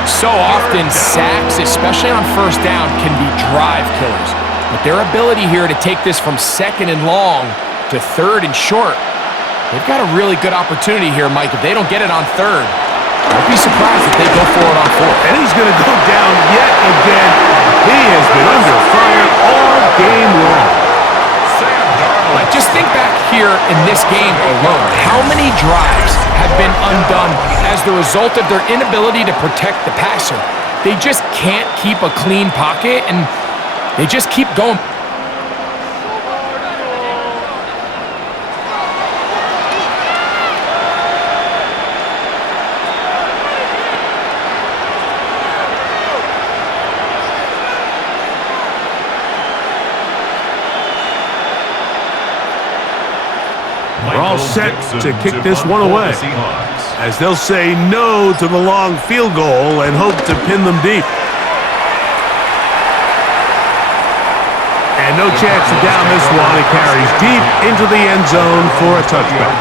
So often, sacks, especially on 1st down, can be drive killers. But their ability here to take this from 2nd and long to 3rd and short, they've got a really good opportunity here, Mike. If they don't get it on 3rd, don't be surprised if they go for it on 4th. And he's going to go down yet again. He has been under fire all game long. Like, just think back here in this game alone. How many drives have been undone as the result of their inability to protect the passer? They just can't keep a clean pocket, and they just keep going. We're all set to kick this one away, as they'll say no to the long field goal and hope to pin them deep. And no chance to down this one. It carries deep into the end zone for a touchback.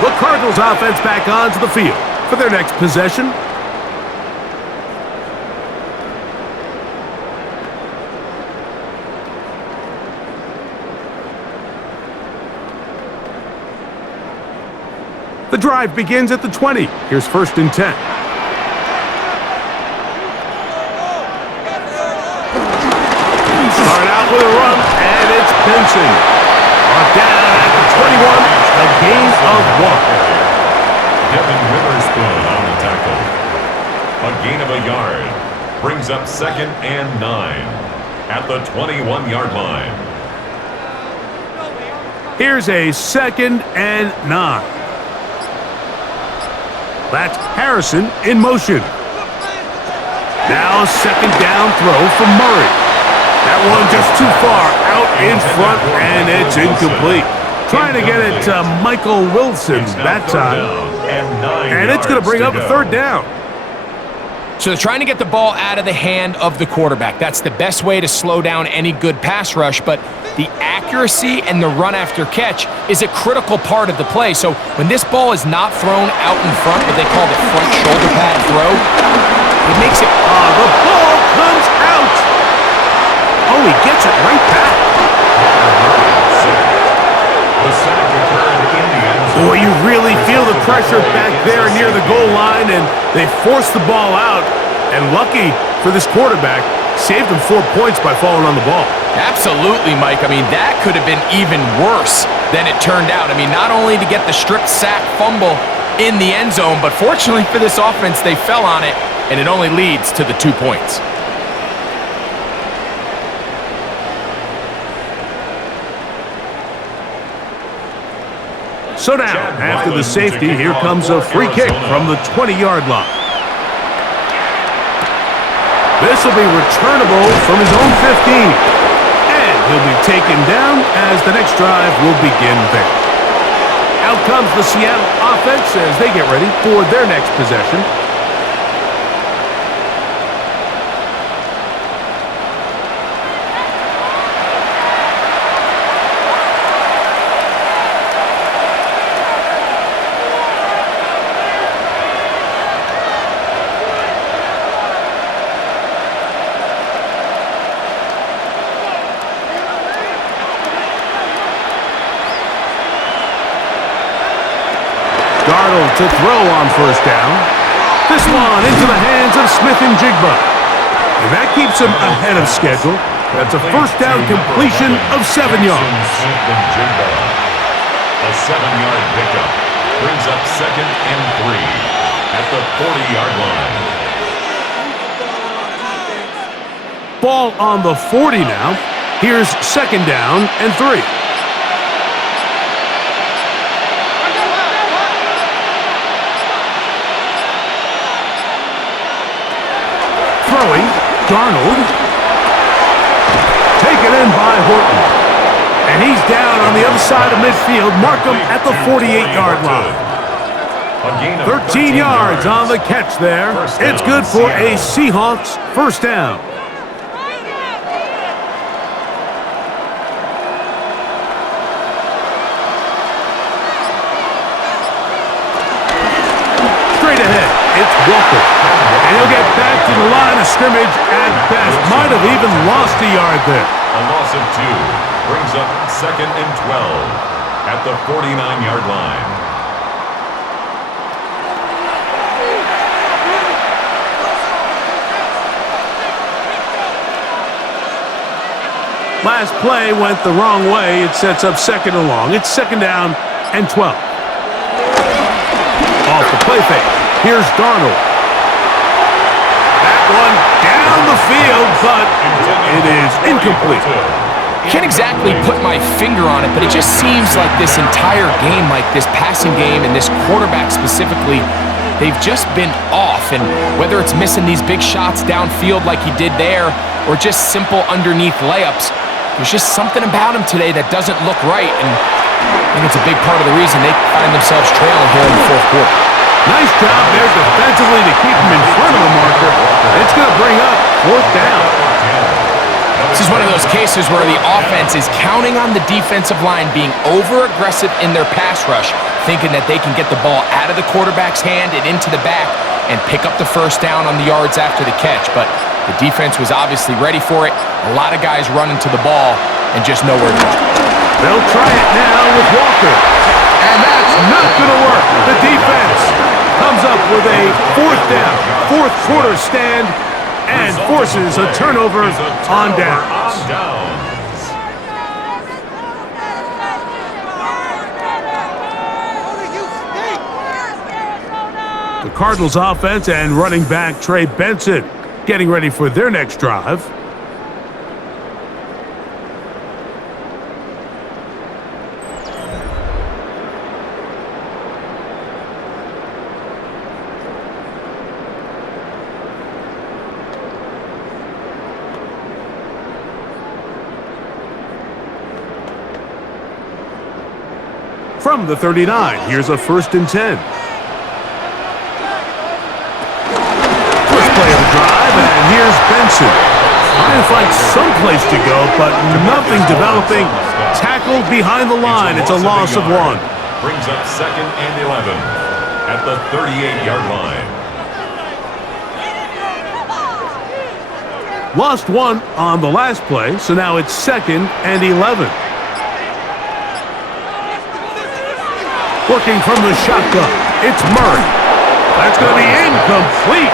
The Cardinals offense back onto the field for their next possession. The drive begins at the 20. Here's 1st and 10. Start out with a run, and it's Benson. Brought down at the 21, a gain of 1. Devin Witherspoon on the tackle. A gain of a yard. Brings up 2nd and 9 at the 21-yard line. Here's a 2nd and 9. That's Harrison in motion. Now a 2nd down throw from Murray. That one just too far out in front, and it's incomplete. Trying to get it to Michael Wilson that time. And it's going to bring up a 3rd down. So they're trying to get the ball out of the hand of the quarterback. That's the best way to slow down any good pass rush, but the accuracy and the run after catch is a critical part of the play. So when this ball is not thrown out in front, what they call the front shoulder pad throw, it makes it... The ball comes out! Oh, he gets it right back. The sack occurred in the end zone. Boy, you really feel the pressure back there near the goal line, and they force the ball out. And lucky for this quarterback, saved him 4 points by falling on the ball. Absolutely, Mike. I mean, that could have been even worse than it turned out. I mean, not only to get the strip sack fumble in the end zone, but fortunately for this offense, they fell on it, and it only leads to the 2 points. So now, after the safety, here comes a free kick from the 20-yard line. This will be returnable from his own 15. And he'll be taken down as the next drive will begin there. Out comes the Seattle offense as they get ready for their next possession. Darnold to throw on 1st down. This one into the hands of Smith and Jigba. And that keeps him ahead of schedule. That's a 1st down completion of 7 yards. A 7-yard pickup brings up 2nd and 3 at the 40-yard line. Ball on the 40 now. Here's 2nd down and 3. Throwing, Darnold. Taken in by Horton. And he's down on the other side of midfield. Mark him at the 48-yard line. 13 yards on the catch there. It's good for a Seahawks 1st down. Straight ahead, it's Walker. And he'll get back to the line of scrimmage at best. Might have even lost a yard there. A loss of 2 brings up 2nd and 12 at the 49-yard line. Last play went the wrong way. It sets up 2nd and long. It's 2nd down and 12. Off the play fake. Here's Darnold. That one down the field, but it is incomplete. Can't exactly put my finger on it, but it just seems like this entire game, like this passing game and this quarterback specifically, they've just been off. And whether it's missing these big shots downfield like he did there or just simple underneath layups, there's just something about him today that doesn't look right. And I think it's a big part of the reason they find themselves trailing here in the 4th quarter. Nice job there defensively to keep him in front of the marker. It's going to bring up 4th down. This is one of those cases where the offense is counting on the defensive line being over-aggressive in their pass rush, thinking that they can get the ball out of the quarterback's hand and into the back and pick up the 1st down on the yards after the catch. But the defense was obviously ready for it. A lot of guys running to the ball and just nowhere near it. They'll try it now with Walker. And that's not going to work. The defense comes up with a 4th down, 4th quarter stand, and forces a turnover on downs. The Cardinals offense and running back Trey Benson getting ready for their next drive. From the 39, here's a 1st and 10. First play of the drive, and here's Benson. Trying to find some place to go, but nothing developing. Tackled behind the line. It's a loss of 1. Brings up 2nd and 11 at the 38-yard line. Lost 1 on the last play, so now it's 2nd and 11. Working from the shotgun, it's Murray. That's going to be incomplete.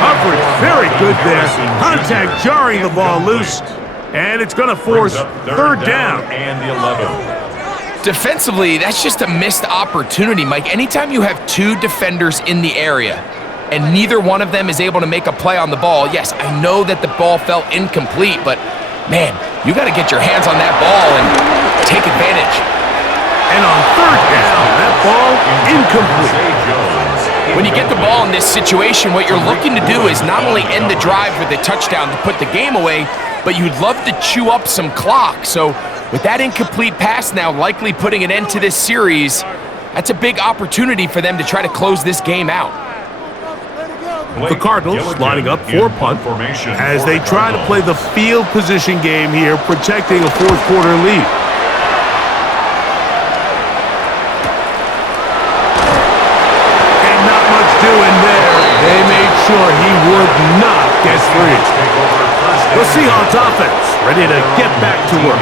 Coverage very good there. Contact jarring the ball loose, and it's going to force 3rd down. And the 11. Defensively, that's just a missed opportunity, Mike. Anytime you have 2 defenders in the area and neither one of them is able to make a play on the ball, yes, I know that the ball felt incomplete, but man, you got to get your hands on that ball and take advantage. And on 3rd down, that ball incomplete. When you get the ball in this situation, what you're looking to do is not only end the drive with a touchdown to put the game away, but you'd love to chew up some clock. So with that incomplete pass now likely putting an end to this series, that's a big opportunity for them to try to close this game out. The Cardinals lining up for punt as they try to play the field position game here, protecting a 4th quarter lead. Doing there, they made sure he would not get free. The Seahawks offense ready to get back to work.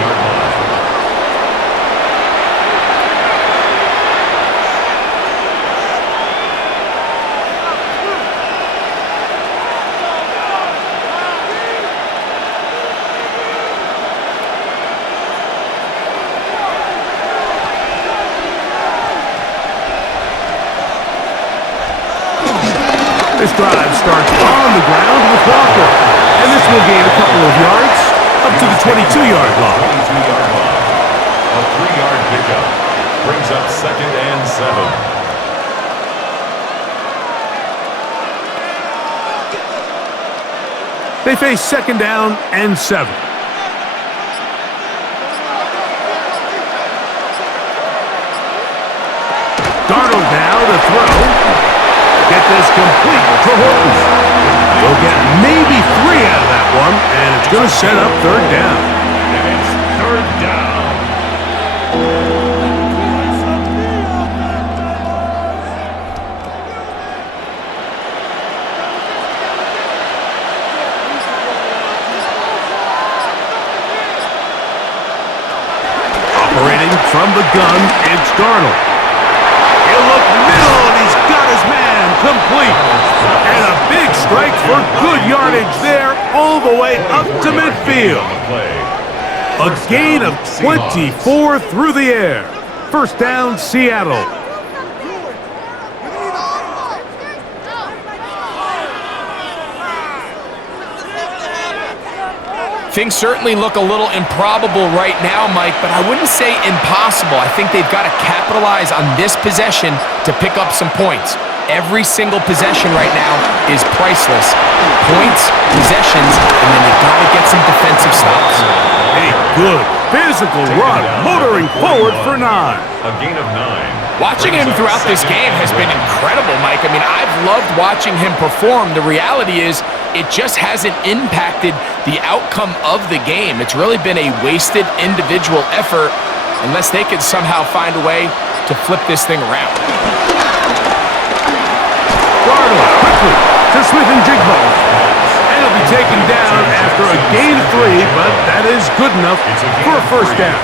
This drive starts on the ground with Walker, and this will gain a couple of yards up to the 22-yard line. 22-yard line. A 3-yard pickup brings up 2nd and 7. They face 2nd down and 7. Darnold now to throw. Get this complete to Horton. They'll get maybe 3 out of that one, and it's going to set up 3rd down. And it's 3rd down. Operating from the gun, it's Darnold. He'll look middle, and he's got his man complete. And a big strike for good yardage there all the way up to midfield. A gain of 24 through the air. 1st down, Seattle. Things certainly look a little improbable right now, Mike, but I wouldn't say impossible. I think they've got to capitalize on this possession to pick up some points. Every single possession right now is priceless. Points, possessions, and then they've got to get some defensive stops. A good physical run, motoring forward for 9. A gain of 9. Watching him throughout this game has been incredible, Mike. I mean, I've loved watching him perform. The reality is it just hasn't impacted the outcome of the game. It's really been a wasted individual effort unless they can somehow find a way to flip this thing around. Darnold quickly to Smith-Njigba. And he'll be taken down after a gain of 3, but that is good enough for a 1st down.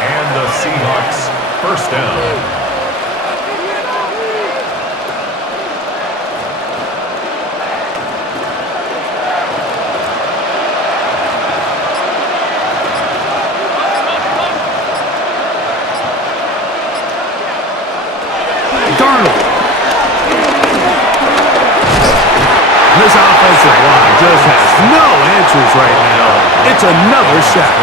And the Seahawks 1st down. just has no answers right now. It's another sack.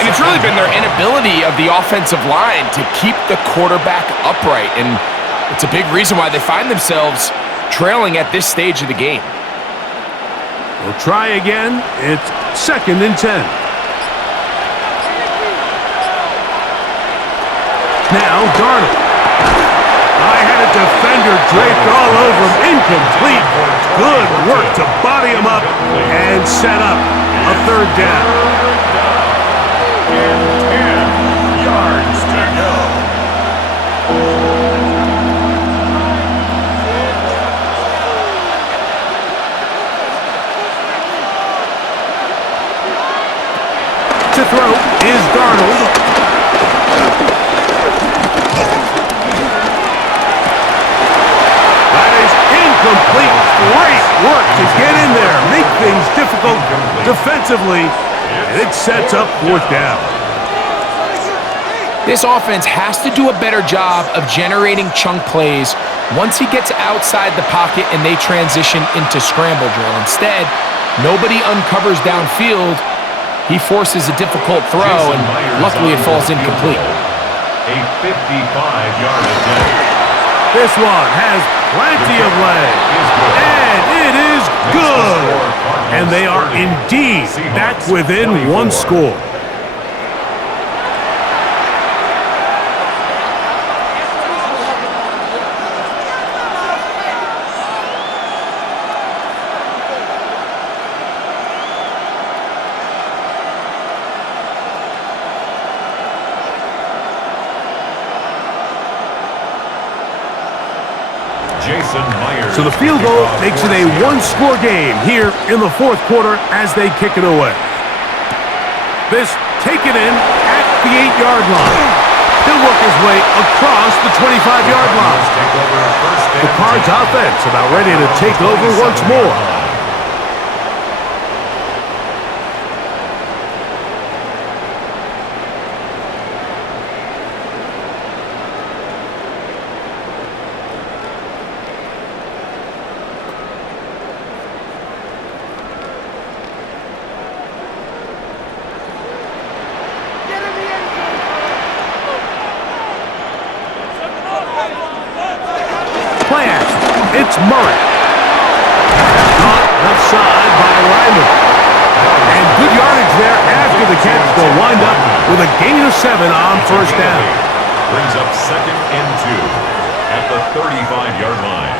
And it's really been their inability of the offensive line to keep the quarterback upright. And it's a big reason why they find themselves trailing at this stage of the game. We'll try again. It's 2nd and 10. Now Darnold. I had a defender draped all over him. Incomplete. Good work to body him up and set up a 3rd down. And 10 yards to go. To throw is Darnold. That is incomplete. Great work to get in there, make things difficult defensively, and it sets up 4th down. This offense has to do a better job of generating chunk plays once he gets outside the pocket and they transition into scramble drill. Instead, nobody uncovers downfield. He forces a difficult throw, and luckily it falls incomplete. A 55-yard attempt. This one has plenty of leg, and it is good. And they are indeed back within 1 score. So the field goal makes it a 1-score game here in the 4th quarter as they kick it away. This taken in at the 8-yard line. He'll work his way across the 25-yard line. The Cards offense about ready to take over once more. It's Murray. Caught left side by Ryman. And good yardage there after the catch. They'll wind up with a gain of 7 on 1st down. Brings up 2nd and 2 at the 35-yard line.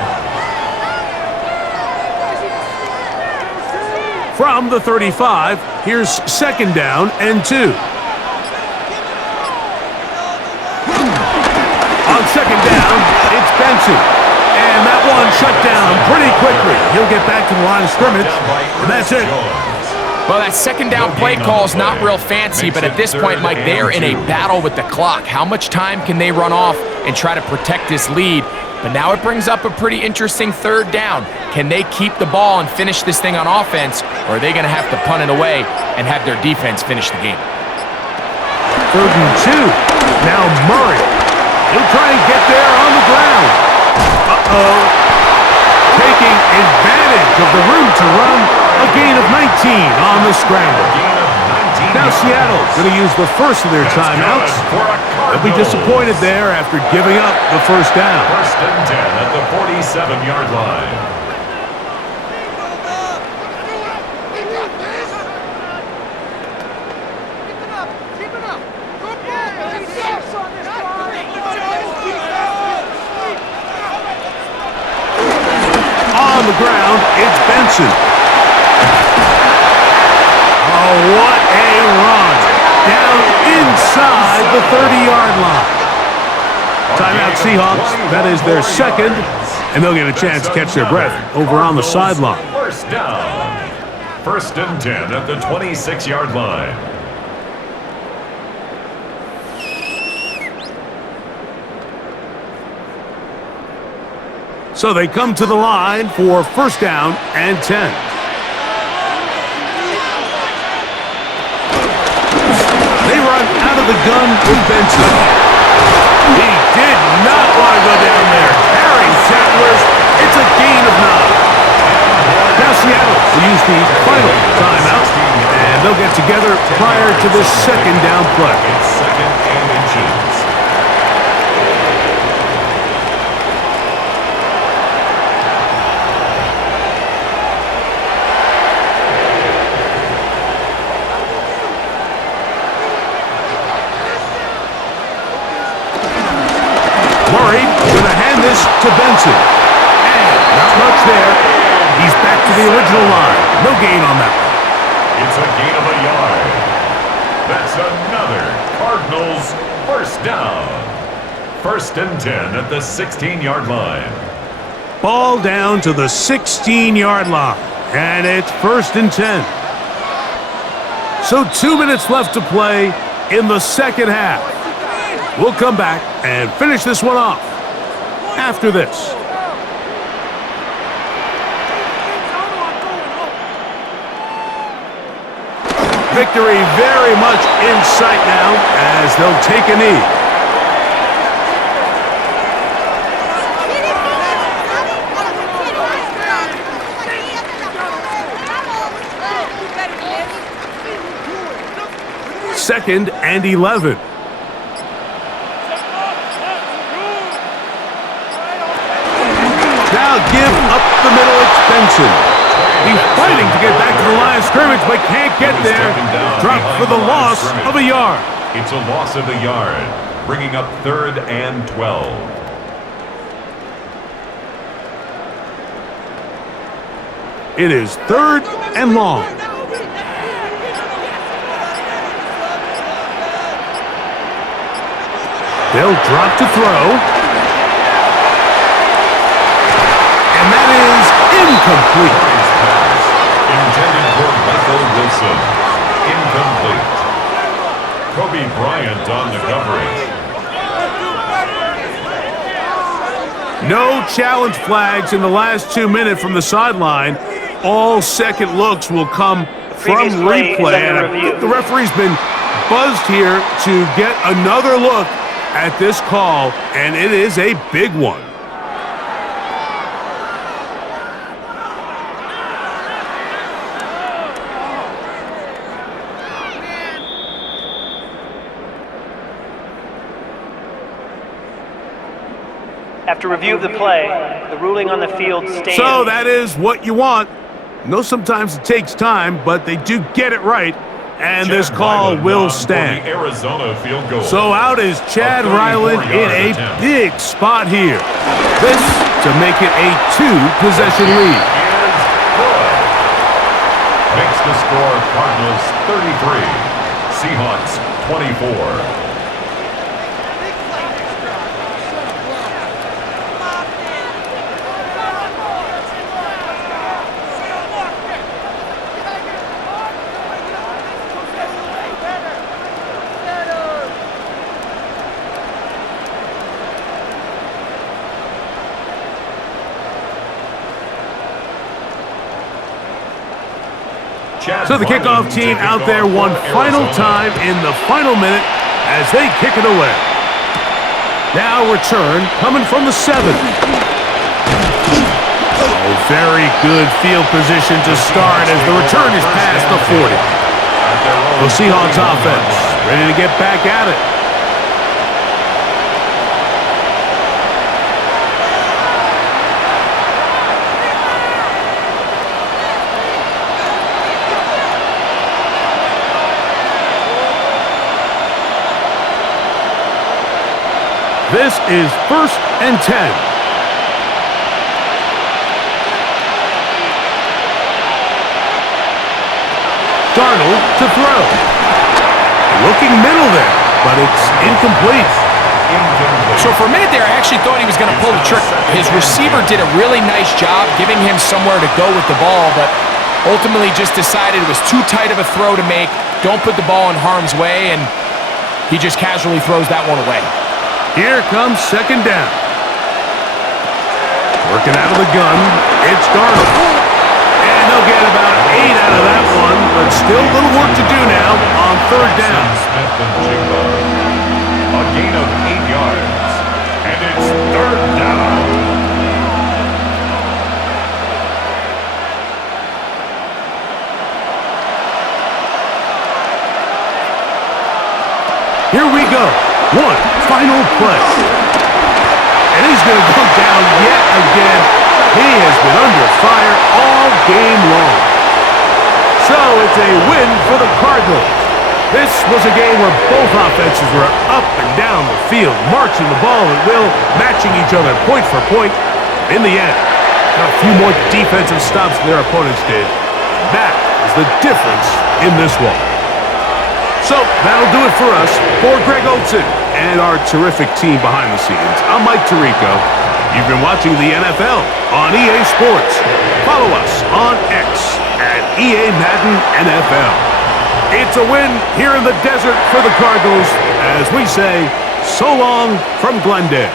From the 35, here's 2nd down and 2. On 2nd down, it's Benson. And that one shut down pretty quickly. He'll get back to the line of scrimmage, and that's it. Well, that 2nd down play call is not real fancy, but at this point, Mike, they're in a battle with the clock. How much time can they run off and try to protect this lead? But now it brings up a pretty interesting 3rd down. Can they keep the ball and finish this thing on offense, or are they going to have to punt it away and have their defense finish the game? 3rd and 2. Now Murray. He'll try and get there on the ground. Taking advantage of the room to run, a gain of 19 on the scramble. Now Seattle's going to use the first of their timeouts. They'll be disappointed there after giving up the 1st down. 1st and 10 at the 47-yard line. On the ground, it's Benson. Oh, what a run. Down inside the 30-yard line. Timeout Seahawks. That is their 2nd, and they'll get a chance to catch their breath over on the sideline. 1st down. 1st and 10 at the 26-yard line. So they come to the line for 1st down and 10. They run out of the gun with Benson. He did not want to go down there. Harry settlers. It's a gain of 9. Now Now Seattle will use the final timeout, and they'll get together prior to the second down play. It's second and inches. Murray going to hand this to Benson. And not much there. He's back to the original line. No gain on that one. It's a gain of a yard. That's another Cardinals first down. 1st and 10 at the 16-yard line. Ball down to the 16-yard line. And it's 1st and 10. So 2 minutes left to play in the second half. We'll come back and finish this one off after this. Victory very much in sight now as they'll take a knee. Second and 11. Now give up the middle, it's Benson. He's fighting to get back to the line of scrimmage, but can't get there. Dropped for the loss of a yard. It's a loss of a yard, bringing up 3rd and 12. It is 3rd and long. They'll drop to throw. And that is incomplete. Intended for Michael Wilson. Incomplete. Kobe Bryant on the coverage. No challenge flags in the last 2 minutes from the sideline. All second looks will come from replay. And I think the referee's been buzzed here to get another look at this call, and it is a big one. After review of the play, the ruling on the field stands. So that is what you want. I know sometimes it takes time, but they do get it right, and this call will stand. Arizona field goal. So out is Chad Ryland in a big spot here. This to make it a 2-possession lead. Makes the score Cardinals 33, Seahawks 24. So the kickoff team out there one final time in the final minute as they kick it away. Now return coming from the 7. Oh, very good field position to start as the return is past the 40. The Seahawks offense ready to get back at it. This is 1st and 10. Darnold to throw. Looking middle there, but it's incomplete. So for a minute there, I actually thought he was going to pull the trick. His receiver did a really nice job giving him somewhere to go with the ball, but ultimately just decided it was too tight of a throw to make. Don't put the ball in harm's way, and he just casually throws that one away. Here comes second down. Working out of the gun, it's Darnold. And they'll get about 8 out of that one, but still a little work to do now on 3rd down. Smith and Jigba. A gain of 8 yards. And it's 3rd down. Here we go. One final play. And he's going to go down yet again. He has been under fire all game long. So it's a win for the Cardinals. This was a game where both offenses were up and down the field, marching the ball at will, matching each other point for point. In the end, got a few more defensive stops than their opponents did. That is the difference in this one. So that'll do it for us. For Greg Olson and our terrific team behind the scenes, I'm Mike Tirico. You've been watching the NFL on EA Sports. Follow us on X at EA Madden NFL. It's a win here in the desert for the Cardinals as we say, so long from Glendale.